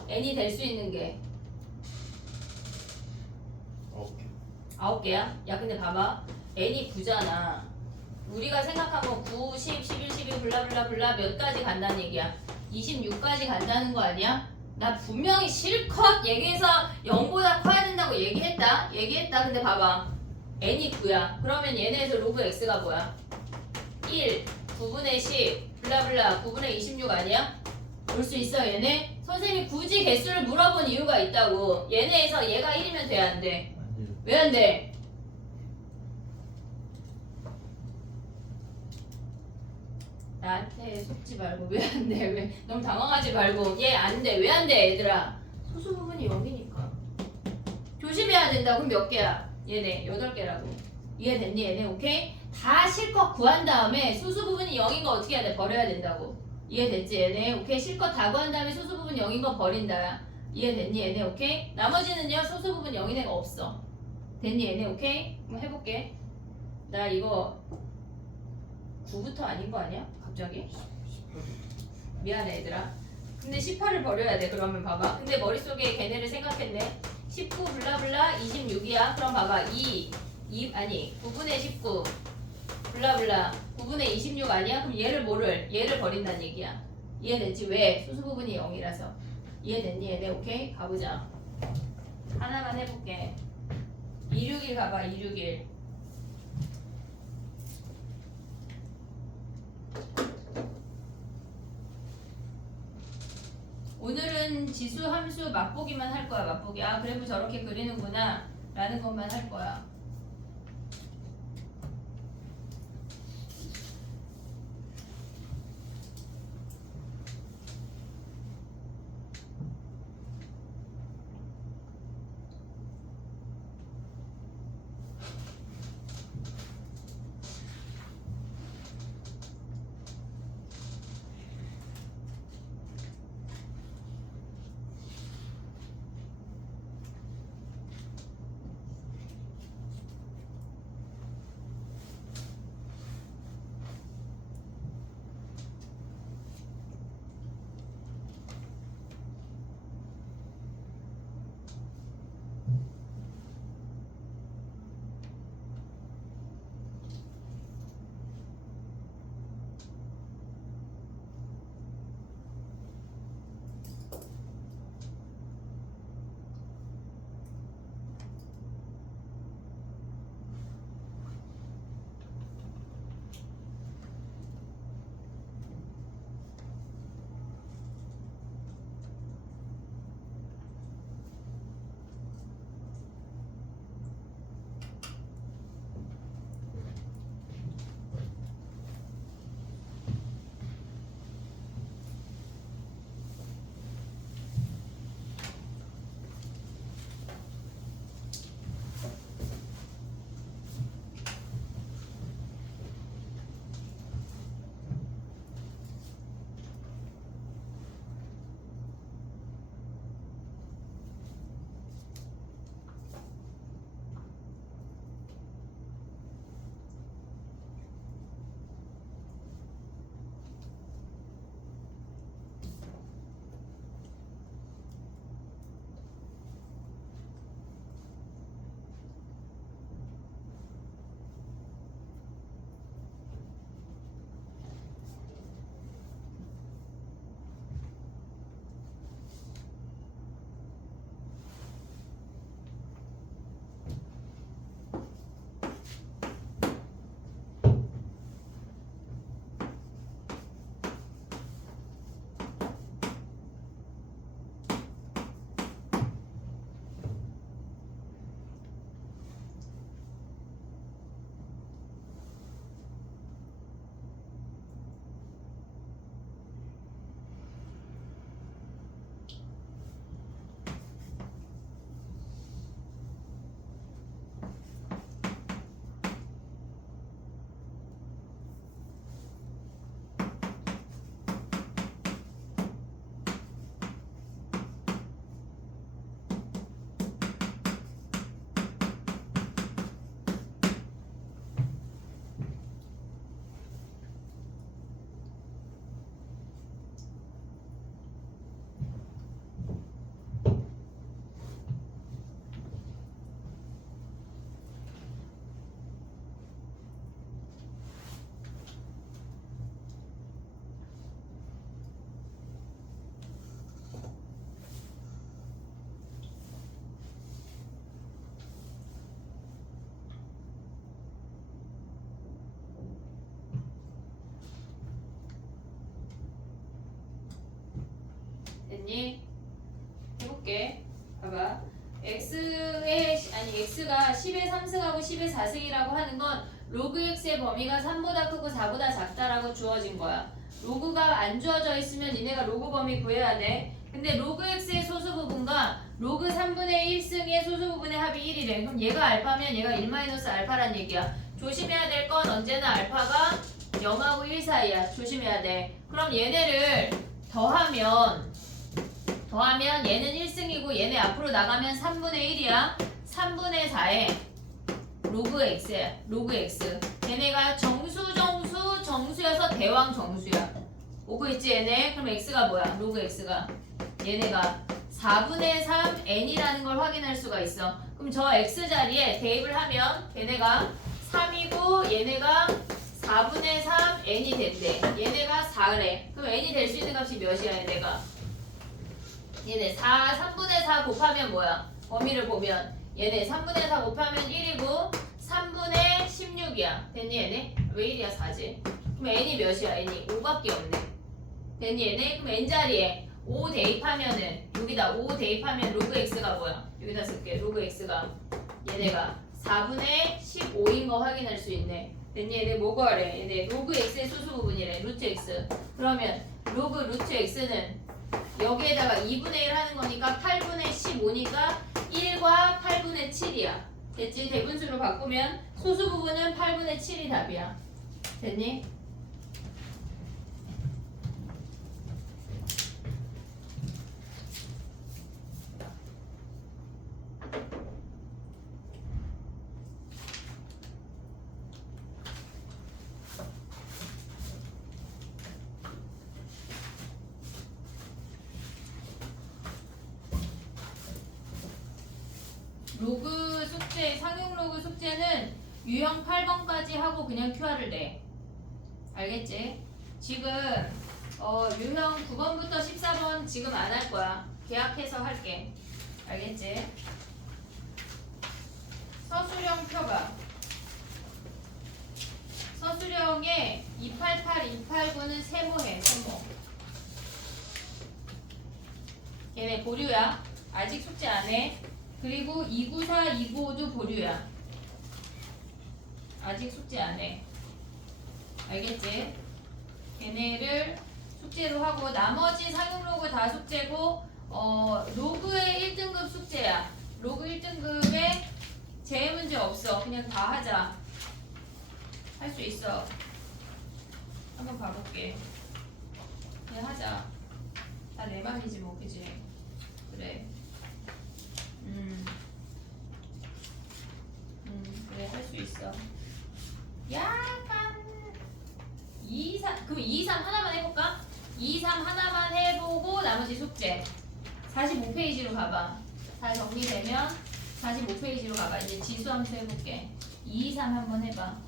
n이 될 수 있는 게 9개. 9개야? 야 근데 봐봐. n이 9잖아. 우리가 생각한 건 9, 10, 11, 12 블라블라 몇 가지 간다는 얘기야. 26까지 간다는 거 아니야? 나 분명히 실컷 얘기해서 0보다 커야 된다고 얘기했다. 근데 봐봐. n이 9야. 그러면 얘네에서 로그 x가 뭐야? 1, 9분의 10, 블라블라 9분의 26 아니야? 볼 수 있어 얘네? 선생님이 굳이 개수를 물어본 이유가 있다고. 얘네에서 얘가 1이면 돼 안 돼? 아니요. 왜 안 돼? 나한테 속지 말고 왜 안 돼? 왜 너무 당황하지 말고 얘 안 돼. 왜 안 돼 얘들아? 소수 부분이 0이니까 조심해야 된다. 그럼 몇 개야? 얘네 8개라고. 이해됐니 얘네? 오케이? 다 실컷 구한 다음에 소수 부분이 0인 거 어떻게 해야 돼? 버려야 된다고. 이해됐지 얘네? 오케이? 실컷 다 구한 다음에 소수 부분 0인 거 버린다. 이해됐니 얘네? 오케이? 나머지는요 소수 부분 0인 애가 없어. 됐니 얘네? 오케이? 한번 해볼게. 나 이거 9부터 아닌 거 아니야? 갑자기? 미안해 얘들아. 근데 18을 버려야 돼. 그러면 봐봐. 근데 머릿속에 걔네를 생각했네. 19 블라블라 26이야. 그럼 봐봐. 9분의 19 블라블라 9분의 26 아니야? 그럼 얘를 버린다는 얘기야. 이해됐지? 왜? 소수 부분이 0이라서. 이해됐니 얘네? 오케이? 가보자. 하나만 해볼게. 261 가봐. 261. 오늘은 지수 함수 맛보기만 할 거야. 맛보기. 아 그래프 저렇게 그리는구나 라는 것만 할 거야. 됐니? 해볼게. 봐봐. x가 10의 3승하고 10의 4승이라고 하는 건 로그 x의 범위가 3보다 크고 4보다 작다라고 주어진 거야. 로그가 안 주어져 있으면 니네가 로그 범위 구해야 돼. 근데 로그 x의 소수 부분과 로그 3분의 1승의 소수 부분의 합이 1이래. 그럼 얘가 알파면 얘가 1 마이너스 알파란 얘기야. 조심해야 될 건 언제나 알파가 0하고 1 사이야. 조심해야 돼. 그럼 얘네를 더하면 얘는 1승이고 얘네 앞으로 나가면 3분의 1이야. 3분의 4에 로그 x야. 로그 x. 얘네가 정수여서 대왕 정수야. 오고 있지 얘네? 그럼 x가 뭐야? 로그 x가 얘네가 4분의 3 n이라는 걸 확인할 수가 있어. 그럼 저 x 자리에 대입을 하면 얘네가 3이고 얘네가 4분의 3 n이 된대. 얘네가 4래. 그럼 n이 될 수 있는 값이 몇이야 얘네가? 얘네 3분의 4 곱하면 뭐야? 범위를 보면 얘네 3분의 4 곱하면 1이고 3분의 16이야. 됐니 얘네? 왜 1이야 4지? 그럼 n이 몇이야? n이 5밖에 없네. 됐니 얘네? 그럼 n 자리에 5 대입하면은 여기다 5 대입하면 로그 x가 뭐야? 여기다 쓸게. 로그 x가 얘네가 4분의 15인 거 확인할 수 있네. 됐니 얘네 뭐 구하래? 얘네 로그 x의 수수 부분이래. 루트 x. 그러면 로그 루트 x는 여기에다가 2분의 1 하는 거니까 8분의 15니까 1과 8분의 7이야. 됐지? 대분수로 바꾸면 소수 부분은 8분의 7이 답이야. 됐니? 로그 숙제, 상용 로그 숙제는 유형 8번까지 하고 그냥 QR을 내. 알겠지? 지금 유형 9번부터 14번 지금 안 할 거야. 계약해서 할게. 알겠지? 서술형 표가 서술형에 288, 289는 세모해. 세모. 얘네 보류야. 아직 숙제 안 해. 그리고 294, 295도 보류야. 아직 숙제 안 해. 알겠지? 얘네를 숙제로 하고 나머지 상용 로그 다 숙제고 로그의 1등급 숙제야. 로그 1등급에 제해 문제 없어. 그냥 다 하자. 할 수 있어. 한번 봐볼게. 그냥 하자. 다 내 맘이지 뭐, 그지? 그래. 그래, 할 수 있어. 약간 2, 3, 그럼 2, 3 하나만 해볼까? 2, 3 하나만 해보고 나머지 숙제 45페이지로 가봐. 다 정리되면 45페이지로 가봐. 이제 지수함수 해볼게. 2, 3 한번 해봐.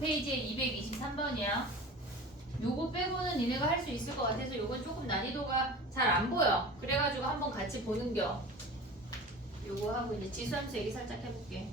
페이지에 223번이야. 요거 빼고는 니네가 할 수 있을 것 같아서 요건 조금 난이도가 잘 안 보여. 그래가지고 한번 같이 보는겨. 요거 하고 이제 지수함수 얘기 살짝 해볼게.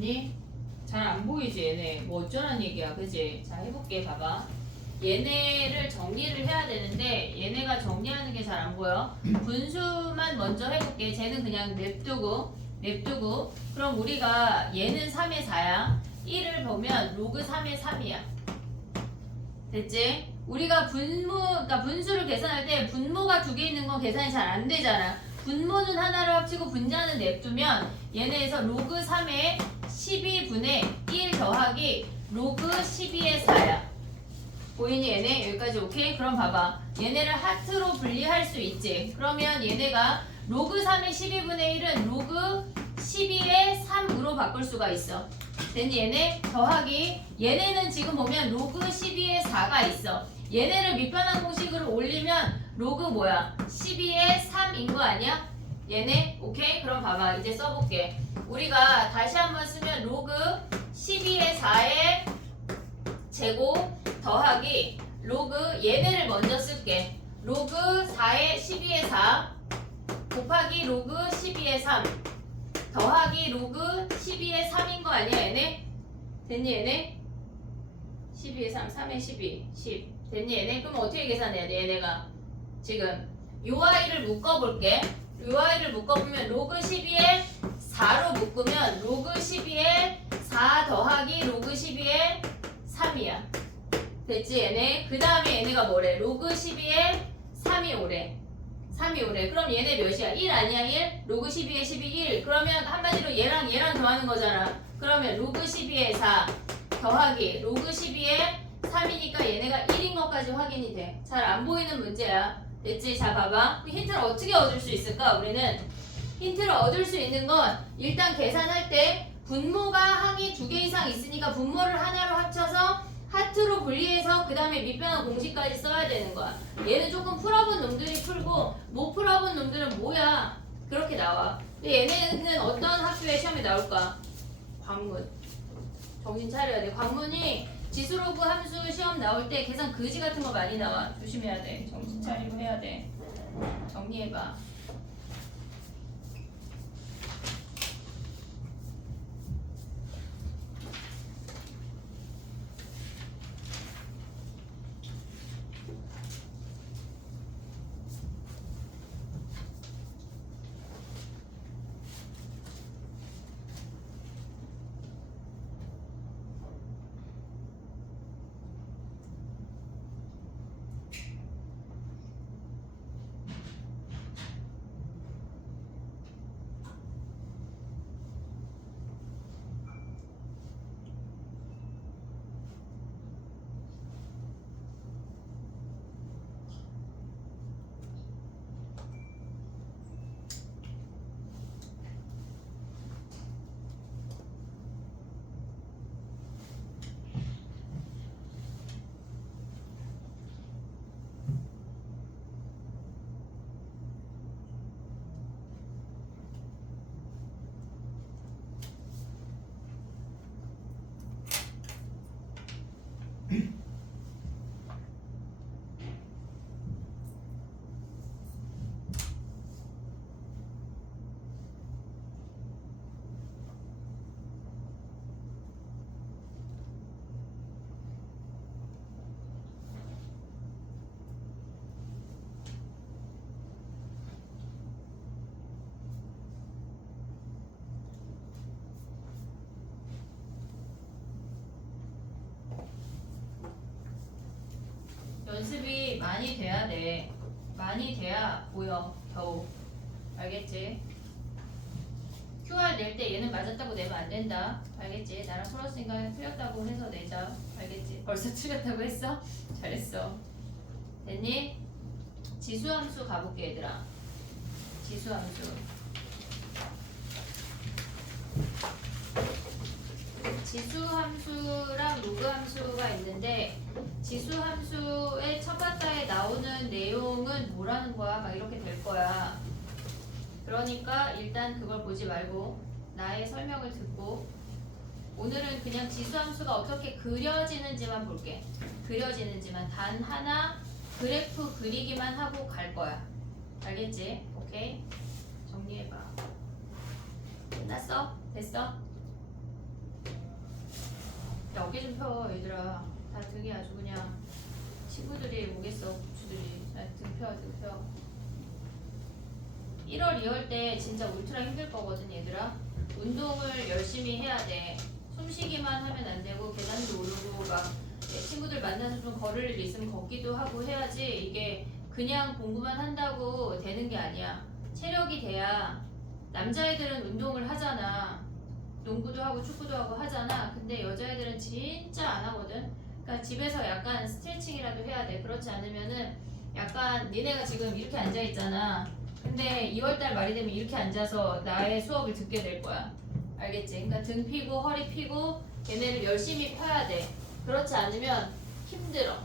됐니? 잘 안 보이지 얘네. 뭐 어쩌란 얘기야, 그지? 자 해볼게, 봐봐. 얘네를 정리를 해야 되는데 얘네가 정리하는 게 잘 안 보여. 분수만 먼저 해볼게. 쟤는 그냥 냅두고. 그럼 우리가 얘는 3의 4야. 1을 보면 로그 3의 3이야. 됐지? 우리가 그러니까 분수를 계산할 때 분모가 두 개 있는 건 계산이 잘 안 되잖아. 분모는 하나로 합치고 분자는 냅두면 얘네에서 로그 3의 12분의 1 더하기 로그 12의 4야. 보이니 얘네? 여기까지 오케이? 그럼 봐봐. 얘네를 하트로 분리할 수 있지. 그러면 얘네가 로그 3의 12분의 1은 로그 12의 3으로 바꿀 수가 있어. 됐니 얘네? 더하기 얘네는 지금 보면 로그 12의 4가 있어. 얘네를 밑변환 공식으로 올리면 로그 뭐야? 12의 3인 거 아니야? 얘네? 오케이? 그럼 봐봐. 이제 써볼게. 우리가 다시 한번 쓰면 로그 12의 4의 제곱 더하기 로그 얘네를 먼저 쓸게. 로그 4의 12의 4 곱하기 로그 12의 3 더하기 로그 12의 3인 거 아니야 얘네? 됐니 얘네? 12의 3, 3의 12, 10 됐니 얘네? 그럼 어떻게 계산해야 돼 얘네가? 지금 요 아이를 묶어볼게. 요 아이를 묶어보면 로그 12의 4로 묶으면 로그 12의 4 더하기 로그 12의 3이야. 됐지 얘네? 그 다음에 얘네가 뭐래? 로그 12의 3이 오래. 3이 오래. 그럼 얘네 몇이야? 1 아니야 1? 로그 12의 12, 1. 그러면 한마디로 얘랑 더하는 거잖아. 그러면 로그 12의 4 더하기 로그 12의 3이니까 얘네가 1인 것까지 확인이 돼. 잘 안 보이는 문제야. 됐지? 자 봐봐. 그 힌트를 어떻게 얻을 수 있을까? 우리는 힌트를 얻을 수 있는 건 일단 계산할 때 분모가 항이 2개 이상 있으니까 분모를 하나로 합쳐서 하트로 분리해서 그 다음에 밑변환 공식까지 써야 되는 거야. 얘는 조금 풀어본 놈들이 풀고 못 풀어본 놈들은 뭐야? 그렇게 나와. 근데 얘네는 어떤 학교에 시험에 나올까? 광문. 정신 차려야 돼. 광문이 지수로그 함수 시험 나올 때 계산 그지 같은 거 많이 나와. 조심해야 돼. 정신 차리고 해야 돼. 정리해봐. 연습이 많이 돼야 돼. 많이 돼야 보여. 겨우. 알겠지? QR 낼 때 얘는 맞았다고 내면 안 된다. 알겠지? 나랑 풀었으니까 틀렸다고 해서 내자. 알겠지? 벌써 틀렸다고 했어? 잘했어. 됐니? 지수함수 가볼게 얘들아. 지수함수. 지수함수랑 로그함수가 있는데 지수함수의 첫 바다에 나오는 내용은 뭐라는 거야? 막 이렇게 될 거야. 그러니까 일단 그걸 보지 말고 나의 설명을 듣고 오늘은 그냥 지수함수가 어떻게 그려지는지만 볼게. 그려지는지만 단 하나 그래프 그리기만 하고 갈 거야. 알겠지? 오케이? 정리해봐. 끝났어? 됐어? 야, 어깨 좀 펴, 얘들아. 다 등이 아주 그냥 친구들이 오겠어, 고추들이. 등 펴, 등 펴. 1월, 2월 때 진짜 울트라 힘들 거거든, 얘들아. 운동을 열심히 해야 돼. 숨쉬기만 하면 안 되고 계단도 오르고 막 친구들 만나서 좀 걸을 일 있으면 걷기도 하고 해야지. 이게 그냥 공부만 한다고 되는 게 아니야. 체력이 돼야 남자애들은 운동을 하잖아. 농구도 하고 축구도 하고 하잖아. 근데 여자애들은 진짜 안 하거든. 그러니까 집에서 약간 스트레칭이라도 해야 돼. 그렇지 않으면은 약간 니네가 지금 이렇게 앉아 있잖아. 근데 2월달 말이 되면 이렇게 앉아서 나의 수업을 듣게 될 거야. 알겠지? 그러니까 등 피고 허리 피고 얘네를 열심히 펴야 돼. 그렇지 않으면 힘들어.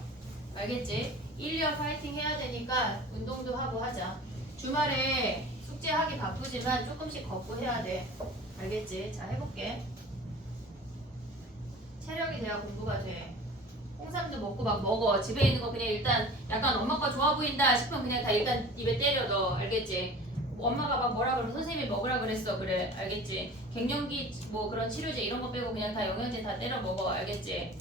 알겠지? 1년 파이팅 해야 되니까 운동도 하고 하자. 주말에 숙제하기 바쁘지만 조금씩 걷고 해야 돼. 알겠지? 자, 해볼게. 체력이 돼야 공부가 돼. 홍삼도 먹고 막 먹어. 집에 있는 거 그냥 일단 약간 엄마 거 좋아 보인다 싶으면 그냥 다 일단 입에 때려 넣어. 알겠지? 엄마가 막 뭐라 그러면 선생님이 먹으라 그랬어. 그래. 알겠지? 갱년기 뭐 그런 치료제 이런 거 빼고 그냥 다 영양제 다 때려 먹어. 알겠지?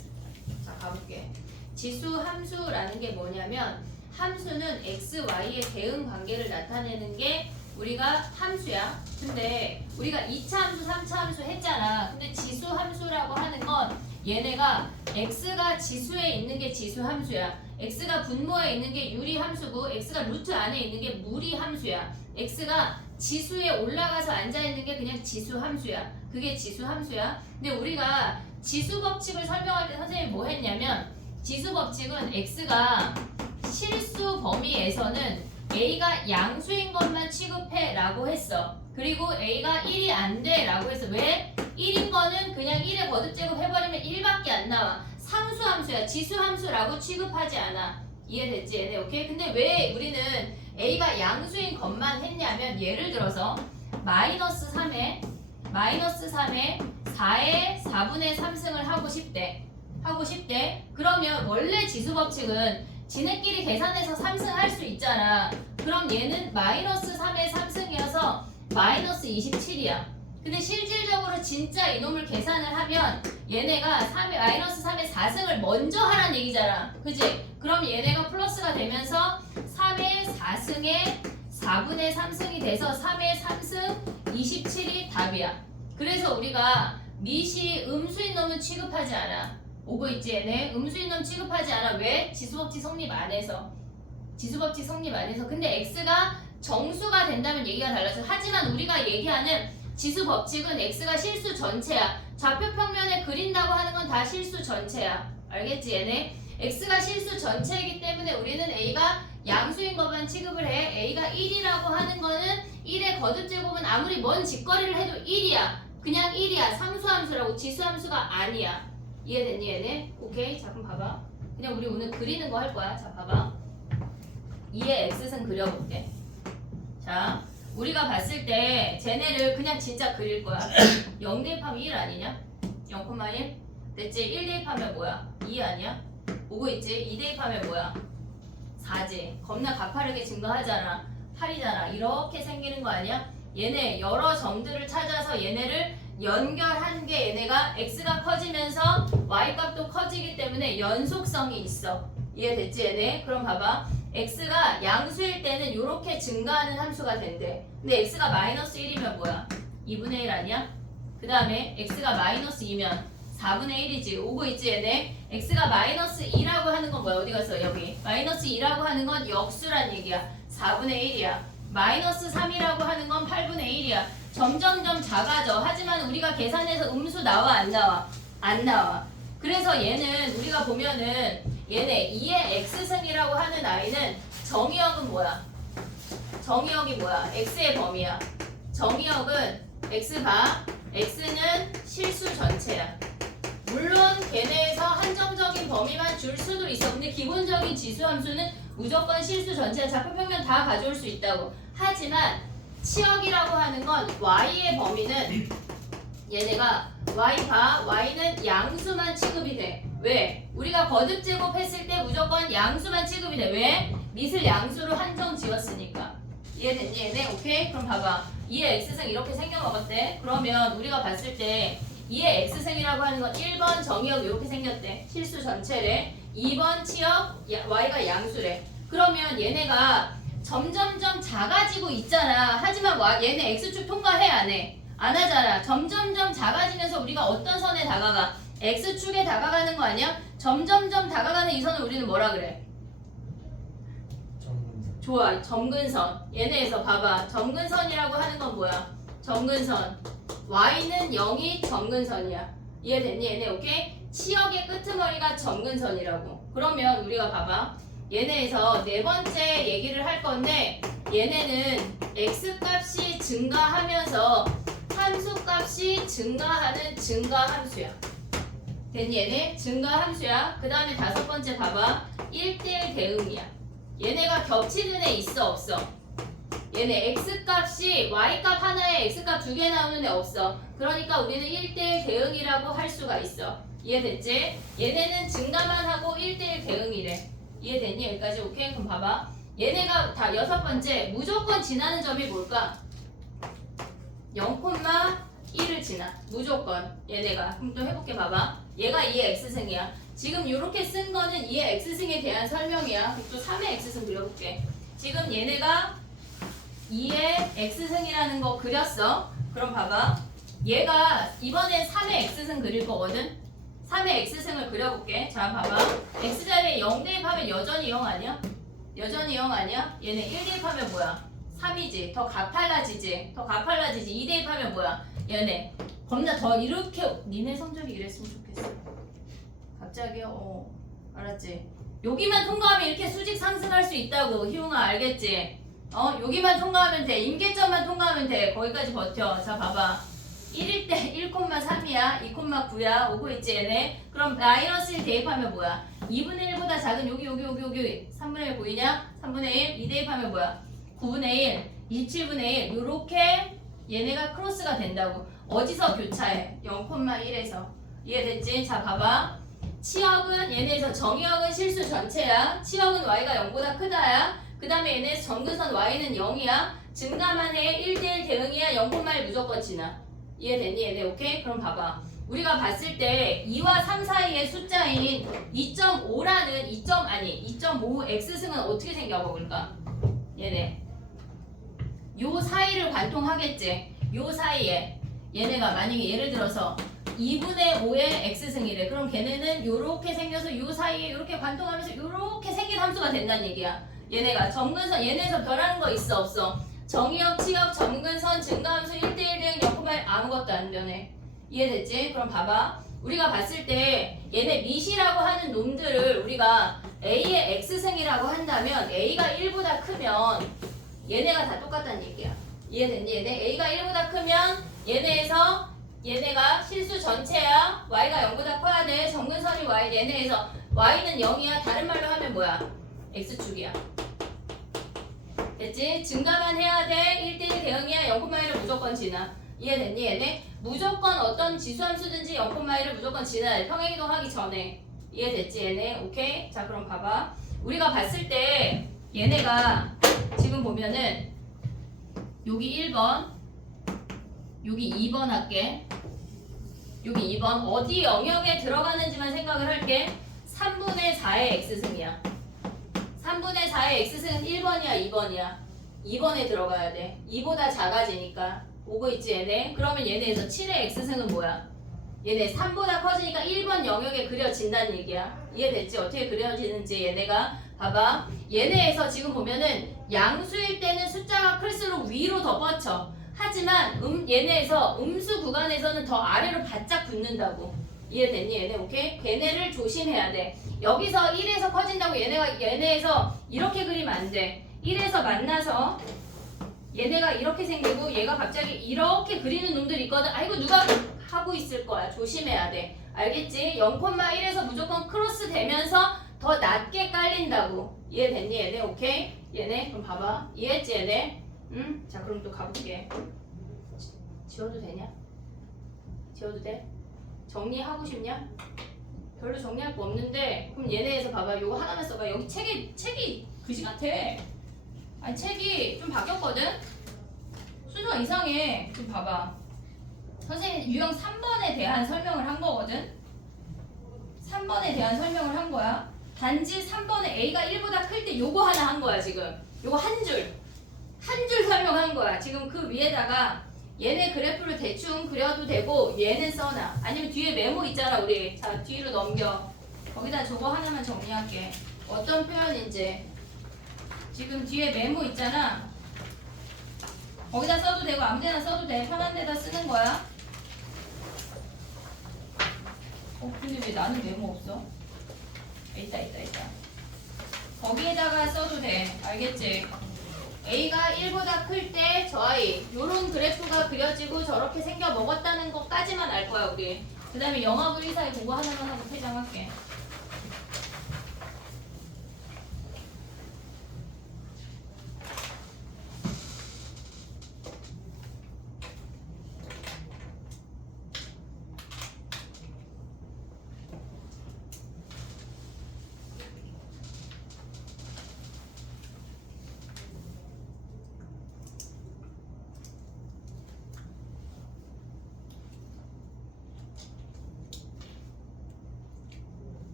자, 가볼게. 지수 함수라는 게 뭐냐면 함수는 x, y의 대응 관계를 나타내는 게 우리가 함수야. 근데 우리가 2차 함수, 3차 함수 했잖아. 근데 지수 함수라고 하는 건 얘네가 x가 지수에 있는 게 지수 함수야. x가 분모에 있는 게 유리 함수고 x가 루트 안에 있는 게 무리 함수야. x가 지수에 올라가서 앉아 있는 게 그냥 지수 함수야. 그게 지수 함수야. 근데 우리가 지수 법칙을 설명할 때 선생님이 뭐 했냐면 지수 법칙은 x가 실수 범위에서는 a가 양수인 것만 취급해 라고 했어. 그리고 a가 1이 안 돼 라고 했어. 왜? 1인 거는 그냥 1에 거듭제곱 해버리면 1밖에 안 나와. 상수함수야. 지수함수라고 취급하지 않아. 이해됐지 얘네? 오케이? 근데 왜 우리는 a가 양수인 것만 했냐면 예를 들어서 마이너스 3에 4의 4분의 3승을 하고 싶대. 그러면 원래 지수 법칙은 지네끼리 계산해서 3승 할 수 있잖아. 그럼 얘는 마이너스 3의 3승이어서 마이너스 27이야. 근데 실질적으로 진짜 이놈을 계산을 하면 얘네가 마이너스 3의 4승을 먼저 하라는 얘기잖아. 그치? 그럼 얘네가 플러스가 되면서 3의 4승에 4분의 3승이 돼서 3의 3승 27이 답이야. 그래서 우리가 미시 음수인 놈은 취급하지 않아. 오고 있지 얘네? 음수인 놈 취급하지 않아. 왜? 지수법칙 성립 안에서. 근데 x가 정수가 된다면 얘기가 달라져. 하지만 우리가 얘기하는 지수법칙은 x가 실수 전체야. 좌표 평면에 그린다고 하는 건 다 실수 전체야. 알겠지 얘네? x가 실수 전체이기 때문에 우리는 a가 양수인 것만 취급을 해. a가 1이라고 하는 거는 1의 거듭제곱은 아무리 먼 직거리를 해도 1이야. 그냥 1이야. 상수함수라고 지수함수가 아니야. 이해됐니 얘네? 오케이. 자 그럼 봐봐. 그냥 우리 오늘 그리는 거 할 거야. 자 봐봐. 2의 x승 그려볼게. 자 우리가 봤을 때 쟤네를 그냥 진짜 그릴 거야. 0 대입하면 1 아니냐? 0,1? 됐지? 1 대입하면 뭐야? 2 아니야? 오고 있지? 2 대입하면 뭐야? 4지. 겁나 가파르게 증가하잖아. 8이잖아. 이렇게 생기는 거 아니야? 얘네 여러 점들을 찾아서 얘네를 연결한 게 얘네가 x가 커지면서 y값도 커지기 때문에 연속성이 있어. 이해됐지 얘네? 그럼 봐봐. x가 양수일 때는 이렇게 증가하는 함수가 된대. 근데 x가 마이너스 1이면 뭐야? 2분의 1 아니야? 그 다음에 x가 마이너스 2면 4분의 1이지. 오고 있지 얘네? x가 마이너스 2라고 하는 건 뭐야? 어디 갔어? 여기. 마이너스 2라고 하는 건 역수란 얘기야. 4분의 1이야. 마이너스 3이라고 하는 건 8분의 1이야. 점점점 작아져. 하지만 우리가 계산해서 음수 나와 안 나와? 안 나와. 그래서 얘는 우리가 보면은 얘네 2의 x승이라고 하는 아이는 정의역은 뭐야? 정의역이 뭐야? x의 범위야. 정의역은 x 봐. x는 실수 전체야. 물론 걔네에서 한정적인 범위만 줄 수도 있어. 근데 기본적인 지수함수는 무조건 실수 전체야. 좌표평면 다 가져올 수 있다고. 하지만 치역이라고 하는 건 y의 범위는 얘네가 y 봐. y는 양수만 취급이 돼. 왜? 우리가 거듭제곱 했을 때 무조건 양수만 취급이 돼. 왜? 밑을 양수로 한정 지었으니까. 이해됐니 얘네? 오케이? 그럼 봐봐. 2의 x승 이렇게 생겨먹었대. 그러면 우리가 봤을 때 2의 x승이라고 하는 건 1번 정의역 이렇게 생겼대. 실수 전체래. 2번 치역 y가 양수래. 그러면 얘네가 점점점 작아지고 있잖아. 하지만 얘네 x축 통과해 안 해? 안 하잖아. 점점점 작아지면서 우리가 어떤 선에 다가가? x축에 다가가는 거 아니야? 점점점 다가가는 이 선을 우리는 뭐라 그래? 전문선. 좋아. 점근선. 얘네에서 봐봐. 점근선이라고 하는 건 뭐야? 점근선. y는 0이 점근선이야. 이해됐니? 얘네 오케이? 치역의 끄트머리가 점근선이라고. 그러면 우리가 봐봐. 얘네에서 네 번째 얘기를 할 건데 얘네는 x값이 증가하면서 함수값이 증가하는 증가함수야. 됐니? 얘네 증가함수야. 그 다음에 다섯 번째 봐봐. 1대1 대응이야. 얘네가 겹치는 애 있어 없어? 얘네 x값이 y값 하나에 x값 두 개 나오는 애 없어. 그러니까 우리는 1대1 대응이라고 할 수가 있어. 이해됐지? 얘네는 증가만 하고 1대1 대응이래. 이해됐니? 여기까지 오케이? 그럼 봐봐. 얘네가 다 여섯 번째 무조건 지나는 점이 뭘까? 0,1을 지나. 무조건 얘네가. 그럼 또 해볼게. 봐봐. 얘가 2의 x승이야. 지금 이렇게 쓴 거는 2의 x승에 대한 설명이야. 그럼 또 3의 x승 그려볼게. 지금 얘네가 2의 x승이라는 거 그렸어. 그럼 봐봐. 얘가 이번엔 3의 x승 그릴 거거든. 3의 x승을 그려볼게. 자 봐봐. x자리에 0 대입하면 여전히 0 아니야? 여전히 0 아니야? 얘네 1 대입하면 뭐야? 3이지. 더 가팔라지지. 더 가팔라지지. 2 대입하면 뭐야? 얘네 겁나 더 이렇게. 니네 성적이 이랬으면 좋겠어. 갑자기요? 알았지? 여기만 통과하면 이렇게 수직 상승할 수 있다고. 희웅아 알겠지? 여기만 통과하면 돼. 임계점만 통과하면 돼. 거기까지 버텨. 자 봐봐. 1일 때 1,3이야. 2,9야. 오고 있지 얘네. 그럼 마이너스 1 대입하면 뭐야? 2분의 1보다 작은 여기 3분의 1 보이냐? 3분의 1 2 대입하면 뭐야? 9분의 1 27분의 1 요렇게 얘네가 크로스가 된다고. 어디서 교차해? 0,1에서. 이해됐지? 자 봐봐. 치역은 얘네에서 정의역은 실수 전체야. 치역은 y가 0보다 크다야. 그 다음에 얘네에서 점근선 y는 0이야. 증가만 해. 1대1 대응이야. 0,1 무조건 지나. 이해됐니? 얘네 오케이? 그럼 봐봐. 우리가 봤을 때 2와 3 사이의 숫자인 2.5라는 2.5 x승은 어떻게 생겨볼까? 얘네 요 사이를 관통하겠지. 요 사이에 얘네가 만약에 예를 들어서 2분의 5의 x승이래. 그럼 걔네는 요렇게 생겨서 요 사이에 요렇게 관통하면서 요렇게 생긴 함수가 된다는 얘기야. 얘네가 점근선 얘네에서 변하는 거 있어 없어? 정의역, 치역, 점근선, 증가함수 1대1 대응 0,8 아무것도 안 변해. 이해됐지? 그럼 봐봐. 우리가 봤을 때 얘네 밑이라고 하는 놈들을 우리가 A의 x승이라고 한다면 A가 1보다 크면 얘네가 다 똑같다는 얘기야. 이해됐니? 얘네 A가 1보다 크면 얘네가 실수 전체야. Y가 0보다 커야 돼. 점근선이 Y 얘네에서 Y는 0이야. 다른 말로 하면 뭐야? X축이야. 됐지? 증가만 해야 돼. 1대1 대응이야. 0,1을 무조건 지나. 이해됐니? 얘네 무조건 어떤 지수함수든지 0,1을 무조건 지나야 돼. 평행이동하기 전에. 이해됐지? 얘네 오케이? 자 그럼 봐봐. 우리가 봤을 때 얘네가 지금 보면은 여기 1번 여기 2번 할게. 여기 2번 어디 영역에 들어가는지만 생각을 할게. 3분의 4의 x승이야. 3분의 4의 x승은 1번이야 2번이야? 2번에 들어가야 돼. 2보다 작아지니까. 오고 있지 얘네? 그러면 얘네에서 7의 x승은 뭐야? 얘네 3보다 커지니까 1번 영역에 그려진다는 얘기야. 이해됐지? 어떻게 그려지는지 얘네가 봐봐. 얘네에서 지금 보면은 양수일 때는 숫자가 클수록 위로 더 뻗쳐. 하지만 얘네에서 음수 구간에서는 더 아래로 바짝 붙는다고. 이해됐니? 얘네 오케이? 걔네를 조심해야 돼. 여기서 1에서 커진다고 얘네에서 이렇게 그리면 안 돼. 1에서 만나서 얘네가 이렇게 생기고 얘가 갑자기 이렇게 그리는 놈들 있거든. 아이고 누가 하고 있을 거야. 조심해야 돼. 알겠지? 0,1에서 무조건 크로스 되면서 더 낮게 깔린다고. 이해됐니? 얘네 오케이? 얘네 그럼 봐봐. 이해했지 얘네? 응? 자 그럼 또 가볼게. 지워도 되냐? 지워도 돼? 정리하고 싶냐? 별로 정리할 거 없는데 그럼 얘네에서 봐봐. 요거 하나만 써봐. 여기 책이 그지 같아. 아니 책이 좀 바뀌었거든? 순서가 이상해. 좀 봐봐. 선생님 유형 3번에 대한 설명을 한 거거든. 3번에 대한 설명을 한 거야. 단지 3번에 A가 1보다 클 때 요거 하나 한 거야 지금. 요거 한 줄 설명한 거야. 지금 그 위에다가 얘네 그래프를 대충 그려도 되고 얘는 써놔. 아니면 뒤에 메모 있잖아 우리. 자 뒤로 넘겨. 거기다 저거 하나만 정리할게. 어떤 표현인지. 지금 뒤에 메모 있잖아. 거기다 써도 되고 아무 데나 써도 돼. 편한 데다 쓰는 거야. 근데 왜 나는 메모 없어? 있다. 거기에다가 써도 돼. 알겠지? A가 1보다 클 때 저 아이 요런 그래프가 그려지고 저렇게 생겨 먹었다는 것까지만 알 거야 우리. 그 다음에 영화 불이사의 그거 하나만 하고 퇴장할게.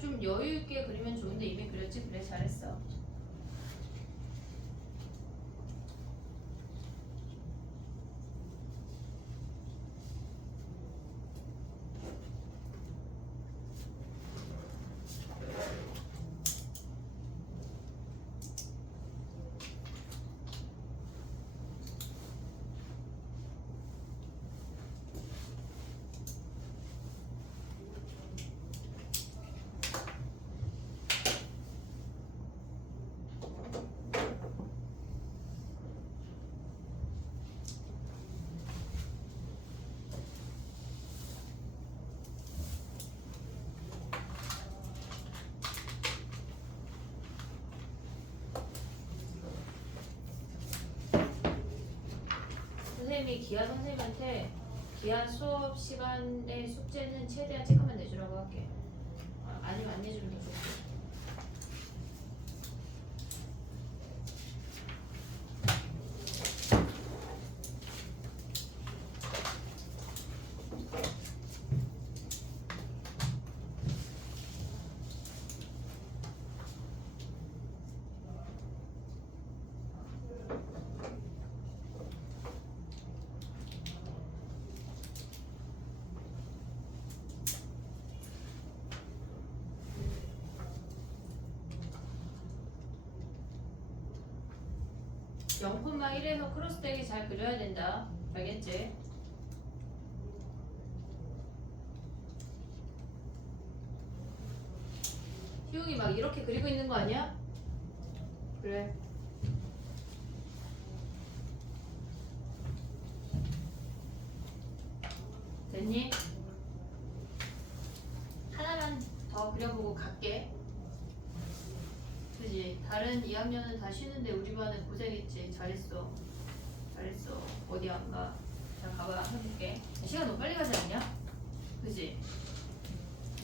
좀 여유 있게 그리면 좋은데 이미 그렸지? 그래 잘했어. 선생님이 기아 선생님한테 기아 수업 시간에 숙제는 최대한 체크만 내주라고 할게. 아니면 안 내주면 더 좋고. (0, 1에서 크로스되게 잘 그려야 된다. 알겠지? 희웅이 막 이렇게 그리고 있는 거 아니야? 그래. 됐니? 하나만 더 그려보고 갈게. 그지? 다른 2학년은 다 쉬는데 우리 반은 고생했지. 잘했어. 어디 안 가? 자, 가봐. 해볼게. 시간 너무 빨리 가지 않냐? 그지?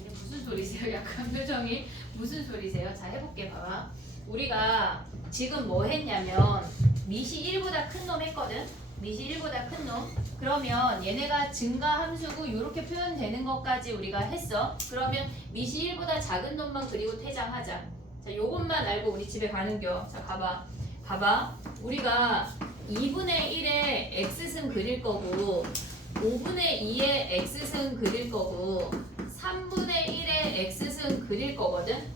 이게 무슨 소리세요? 약간 표정이 무슨 소리세요? 자, 해볼게. 봐봐. 우리가 지금 뭐 했냐면 미시 1보다 큰 놈 했거든? 미시 1보다 큰 놈. 그러면 얘네가 증가 함수고 이렇게 표현되는 것까지 우리가 했어. 그러면 미시 1보다 작은 놈만 그리고 퇴장하자. 자, 요것만 알고 우리 집에 가는겨. 자, 봐봐. 우리가 2분의 1의 x승 그릴 거고 5분의 2의 x승 그릴 거고 3분의 1의 x승 그릴 거거든.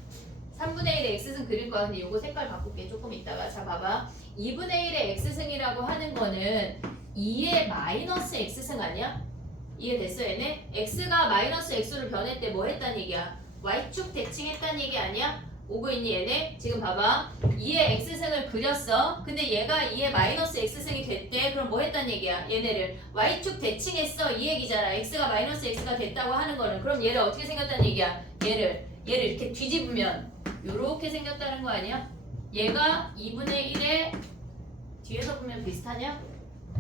3분의 1의 x승 그릴 거야. 근데 요거 색깔 바꿀게. 조금 이따가. 자, 봐봐. 2분의 1의 x승이라고 하는 거는 2의 마이너스 x승 아니야? 이해됐어 얘네? x가 마이너스 x로 변했대. 뭐 했단 얘기야? y축 대칭했단 얘기 아니야? 오고 있니 얘네? 지금 봐봐. 2의 x승을 그렸어. 근데 얘가 2의 마이너스 x승이 됐대. 그럼 뭐 했단 얘기야? 얘네를 y축 대칭했어. 이 얘기잖아. x가 마이너스 x가 됐다고 하는 거는. 그럼 얘를 어떻게 생겼다는 얘기야? 얘를 이렇게 뒤집으면 요렇게 생겼다는 거 아니야? 얘가 2분의 1에 뒤에서 보면 비슷하냐?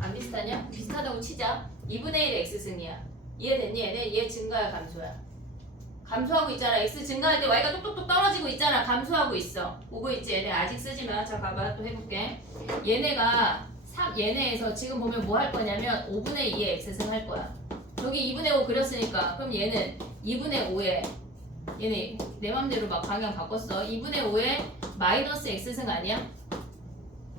안 비슷하냐? 비슷하다고 치자. 2분의 1의 x승이야. 이해됐니? 얘 증가야 감소야? 감소하고 있잖아. x 증가할 때 y가 똑똑똑 떨어지고 있잖아. 감소하고 있어. 오고 있지? 얘네 아직 쓰지 마. 자 봐봐. 또 해볼게. 얘네에서 지금 보면 뭐 할 거냐면 5분의 2의 x승 할 거야. 여기 2분의 5 그렸으니까 그럼 얘는 2분의 5에 얘네 내 맘대로 막 방향 바꿨어. 2분의 5에 마이너스 x승 아니야?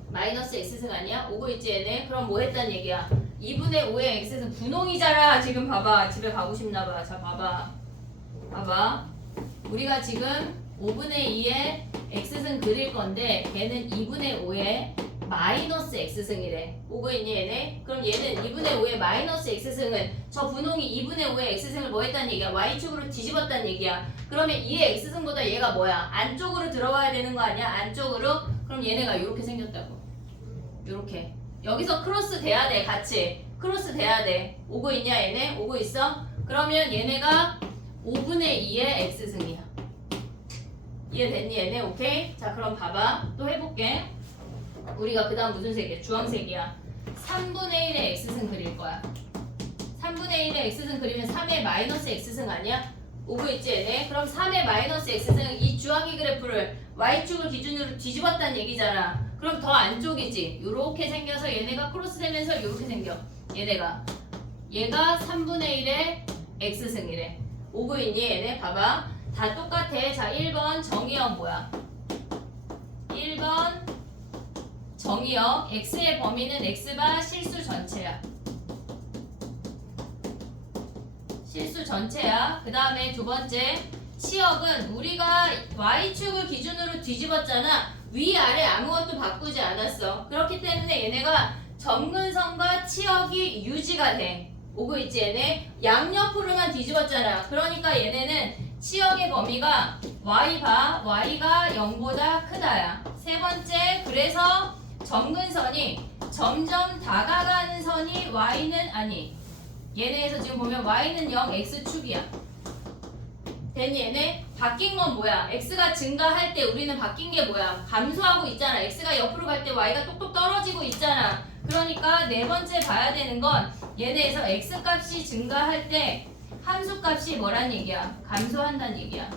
마이너스 x승 아니야? 오고 있지 얘네? 그럼 뭐 했단 얘기야? 2분의 5의 x승 분홍이잖아. 지금 봐봐. 집에 가고 싶나 봐. 자 봐봐. 우리가 지금 5분의 2의 x승 그릴 건데 걔는 2분의 5의 마이너스 x승이래. 오고 있니 얘네? 그럼 얘는 2분의 5의 마이너스 x승은 저 분홍이 2분의 5의 x승을 뭐 했다는 얘기야? y축으로 뒤집었다는 얘기야. 그러면 2의 x승보다 얘가 뭐야? 안쪽으로 들어와야 되는 거 아니야? 안쪽으로? 그럼 얘네가 이렇게 생겼다고. 요렇게. 여기서 크로스 돼야 돼. 같이. 크로스 돼야 돼. 오고 있냐 얘네? 오고 있어? 그러면 얘네가 5분의 2의 x승이야. 이해됐니 얘네? 오케이? 자 그럼 봐봐. 또 해볼게. 우리가 그 다음 무슨 색이야? 주황색이야. 3분의 1의 x승 그릴 거야. 3분의 1의 x승 그리면 3의 마이너스 x승 아니야? 오고 있지 얘네? 그럼 3의 마이너스 x승 이 주황이 그래프를 y축을 기준으로 뒤집었다는 얘기잖아. 그럼 더 안쪽이지. 요렇게 생겨서 얘네가 크로스 되면서 요렇게 생겨. 얘가 3분의 1의 x승이래. 오고 있니 얘네? 봐봐. 다 똑같아. 자 1번 정의역 뭐야? 1번 정의역 x의 범위는 x바 실수 전체야. 실수 전체야. 그 다음에 두 번째 치역은 우리가 y축을 기준으로 뒤집었잖아. 위아래 아무것도 바꾸지 않았어. 그렇기 때문에 얘네가 점근선과 치역이 유지가 돼. 오고 있지 얘네? 양옆으로만 뒤집었잖아. 그러니까 얘네는 치역의 범위가 y가 0보다 크다야. 세 번째 그래서 점근선이 점점 다가가는 선이 y는 아니 얘네에서 지금 보면 y는 0 x축이야. 됐니 얘네? 바뀐 건 뭐야? x가 증가할 때 우리는 바뀐 게 뭐야? 감소하고 있잖아. x가 옆으로 갈 때 y가 똑똑 떨어지고 있잖아. 그러니까 네 번째 봐야 되는 건 얘네에서 x 값이 증가할 때 함수 값이 뭐란 얘기야? 감소한다는 얘기야.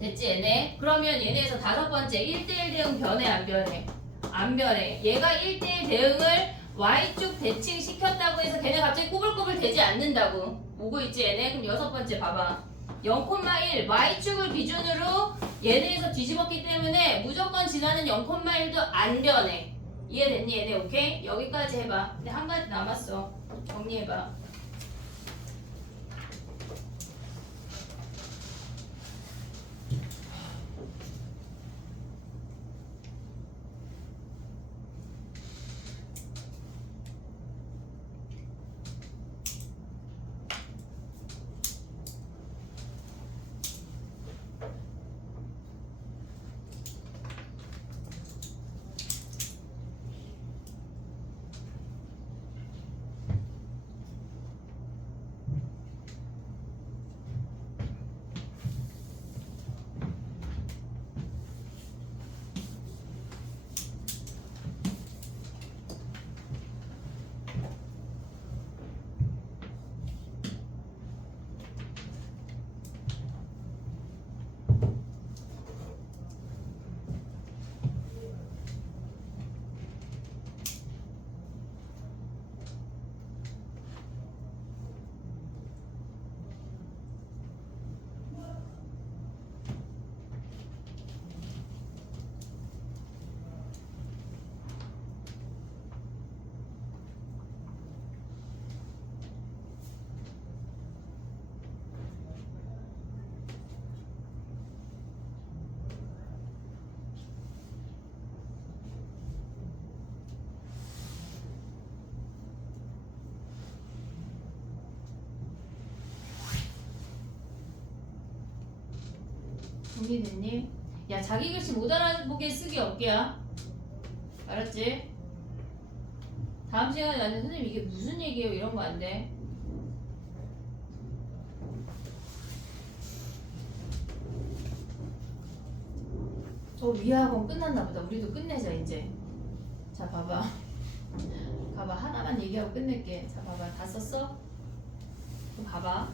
됐지 얘네? 그러면 얘네에서 다섯 번째 1대1 대응 변해 안 변해? 안 변해. 얘가 1대1 대응을 y축 대칭 시켰다고 해서 걔네 갑자기 꼬불꼬불 되지 않는다고. 오고 있지 얘네? 그럼 여섯 번째 봐봐. 0,1 y축을 기준으로 얘네에서 뒤집었기 때문에 무조건 지나는 0,1도 안 변해. 이해됐니 얘네? 오케이? 여기까지 해봐. 근데 한 가지 남았어. 정리해봐. 정리됐니? 야 자기 글씨 못 알아보게 쓰기 없게야. 알았지? 다음 시간에 나는 선생님 이게 무슨 얘기예요? 이런 거 안 돼. 위학원 끝났나 보다. 우리도 끝내자 이제. 자 봐봐. 봐봐 하나만 얘기하고 끝낼게. 자 봐봐 다 썼어? 그럼 봐봐.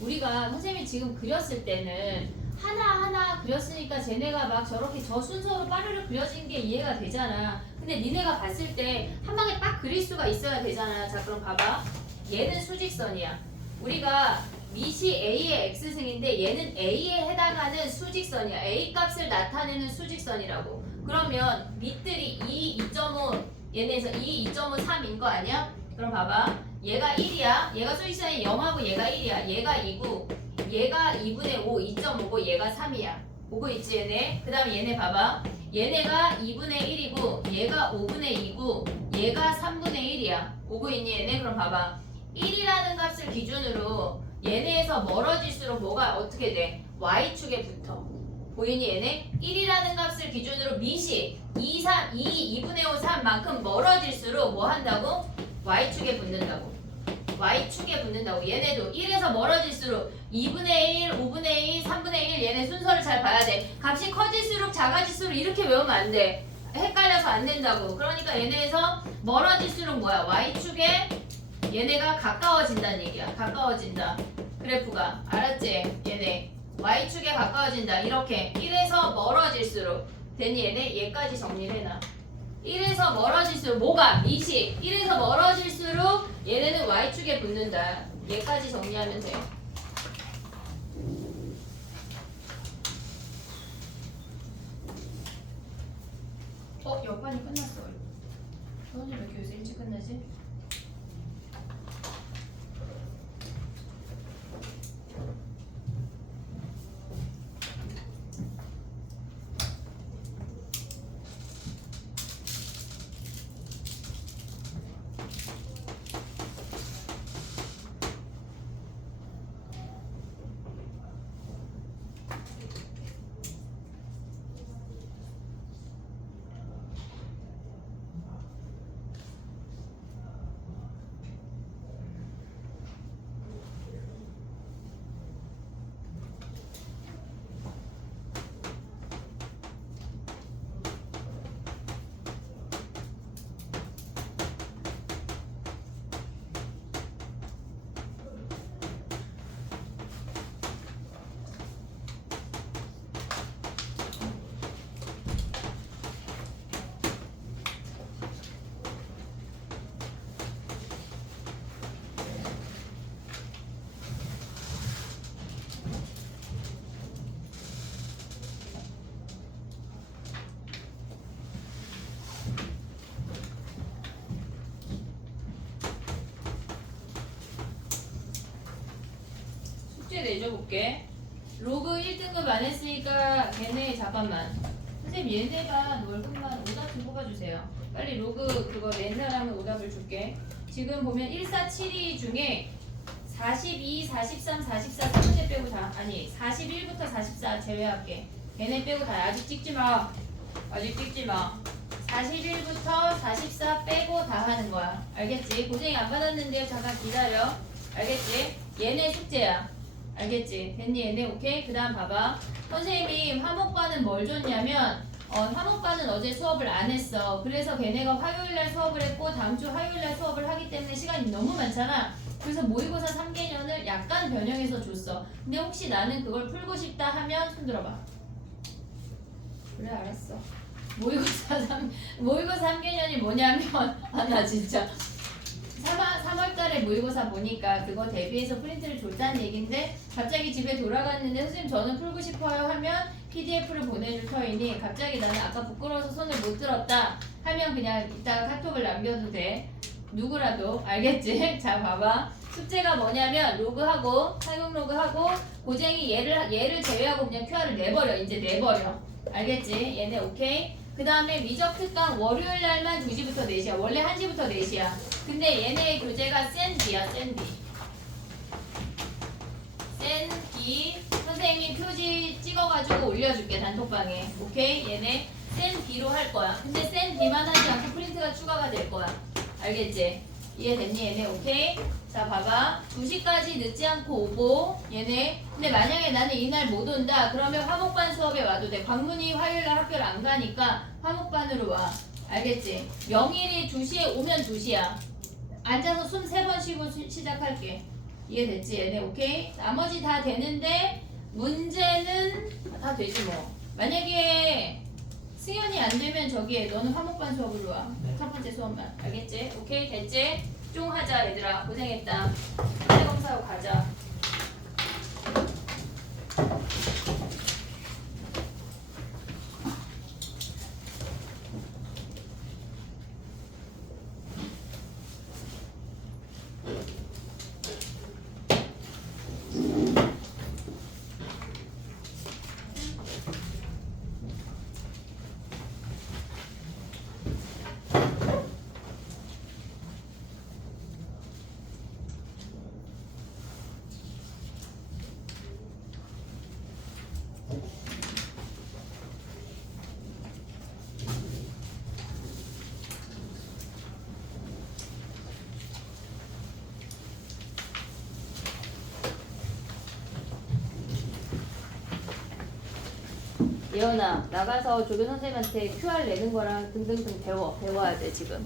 우리가 선생님이 지금 그렸을 때는 하나하나 그렸으니까 쟤네가 막 저렇게 저 순서로 빠르르 그려진 게 이해가 되잖아. 근데 니네가 봤을 때 한 방에 딱 그릴 수가 있어야 되잖아. 자 그럼 봐봐. 얘는 수직선이야. 우리가 밑이 A의 X승인데 얘는 A에 해당하는 수직선이야. A 값을 나타내는 수직선이라고. 그러면 밑들이 2, 2.5 얘네에서 2, 2.5, 3인 거 아니야? 그럼 봐봐. 얘가 1이야. 얘가 수직선이 0하고 얘가 1이야. 얘가 2고 얘가 2분의 5, 2.5고 얘가 3이야. 오고 있지 얘네? 그 다음에 얘네 봐봐. 얘네가 2분의 1이고 얘가 5분의 2고 얘가 3분의 1이야. 오고 있니 얘네? 그럼 봐봐. 1이라는 값을 기준으로 얘네에서 멀어질수록 뭐가 어떻게 돼? Y축에 붙어. 보이니 얘네? 1이라는 값을 기준으로 밑이 2, 2분의 5, 3만큼 멀어질수록 뭐 한다고? Y축에 붙는다고. Y축에 붙는다고. 얘네도 1에서 멀어질수록 2분의 1, 5분의 2, 3분의 1 얘네 순서를 잘 봐야 돼. 값이 커질수록 작아질수록 이렇게 외우면 안 돼. 헷갈려서 안 된다고. 그러니까 얘네에서 멀어질수록 뭐야? Y축에 얘네가 가까워진다는 얘기야. 가까워진다. 그래프가. 알았지? 얘네. Y축에 가까워진다. 이렇게 1에서 멀어질수록 되니 얘네 얘까지 정리를 해놔. 1에서 멀어질수록 뭐가? 밑이 1에서 멀어질수록 얘네는 Y축에 붙는다. 얘까지 정리하면 돼. 옆반이 끝났어. 선생님 왜 이렇게 요새 일찍 끝나지? 숙제 내줘볼게. 로그 1등급 안 했으니까 걔네 잠깐만. 선생님 얘네가 월급만 오답 좀 뽑아주세요. 빨리 로그 그거 낸 사람은 오답을 줄게. 지금 보면 1472 중에 42, 43, 44 세 번째 빼고 다 아니 41부터 44 제외할게. 걔네 빼고 다 아직 찍지 마. 아직 찍지 마. 41부터 44 빼고 다 하는 거야. 알겠지? 고생 안 받았는데 잠깐 기다려. 알겠지? 얘네 숙제야. 알겠지? 됐니 얘네? 오케이? 그 다음 봐봐. 선생님이 화목반은 뭘 줬냐면 화목반은 어제 수업을 안 했어. 그래서 걔네가 화요일날 수업을 했고 다음 주 화요일날 수업을 하기 때문에 시간이 너무 많잖아. 그래서 모의고사 3개년을 약간 변형해서 줬어. 근데 혹시 나는 그걸 풀고 싶다 하면 손 들어봐. 그래 알았어. 모의고사 3개년이 뭐냐면 나 진짜 3월달에 모의고사 보니까 그거 대비해서 프린트를 줬다는 얘긴데 갑자기 집에 돌아갔는데 선생님 저는 풀고 싶어요 하면 PDF를 보내줄 터이니 갑자기 나는 아까 부끄러워서 손을 못 들었다 하면 그냥 이따가 카톡을 남겨도 돼. 누구라도 알겠지? 자 봐봐. 숙제가 뭐냐면 로그하고 사용 로그하고 고쟁이 얘를 제외하고 그냥 QR을 내버려. 이제 내버려. 알겠지? 얘네 오케이? 그 다음에 미적 특강 월요일 날만 2시부터 4시야. 원래 1시부터 4시야. 근데 얘네의 교재가 센 B야. 센 B. 센 B. 선생님이 표지 찍어가지고 올려줄게 단톡방에. 오케이? 얘네 센 B로 할 거야. 근데 센 B만 하지 않고 프린트가 추가가 될 거야. 알겠지? 이해됐니 얘네? 오케이? 자 봐봐. 2시까지 늦지 않고 오고 얘네. 근데 만약에 나는 이날 못 온다. 그러면 화목반 수업에 와도 돼. 광문이 화요일날 학교를 안 가니까 화목반으로 와. 알겠지? 명일이 2시에 오면 2시야. 앉아서 숨 3번 쉬고 시작할게. 이해됐지 얘네? 오케이? 나머지 다 되는데 문제는 다 되지 뭐. 만약에 승현이 안 되면 저기 너는 화목반 수업으로 와. 네. 첫 번째 수업만. 알겠지? 오케이? 됐지? 쫑 하자 얘들아. 고생했다. 문제 검사하고 가자. 예원아 나가서 조교 선생님한테 QR 내는 거랑 등등등 배워야 돼 지금.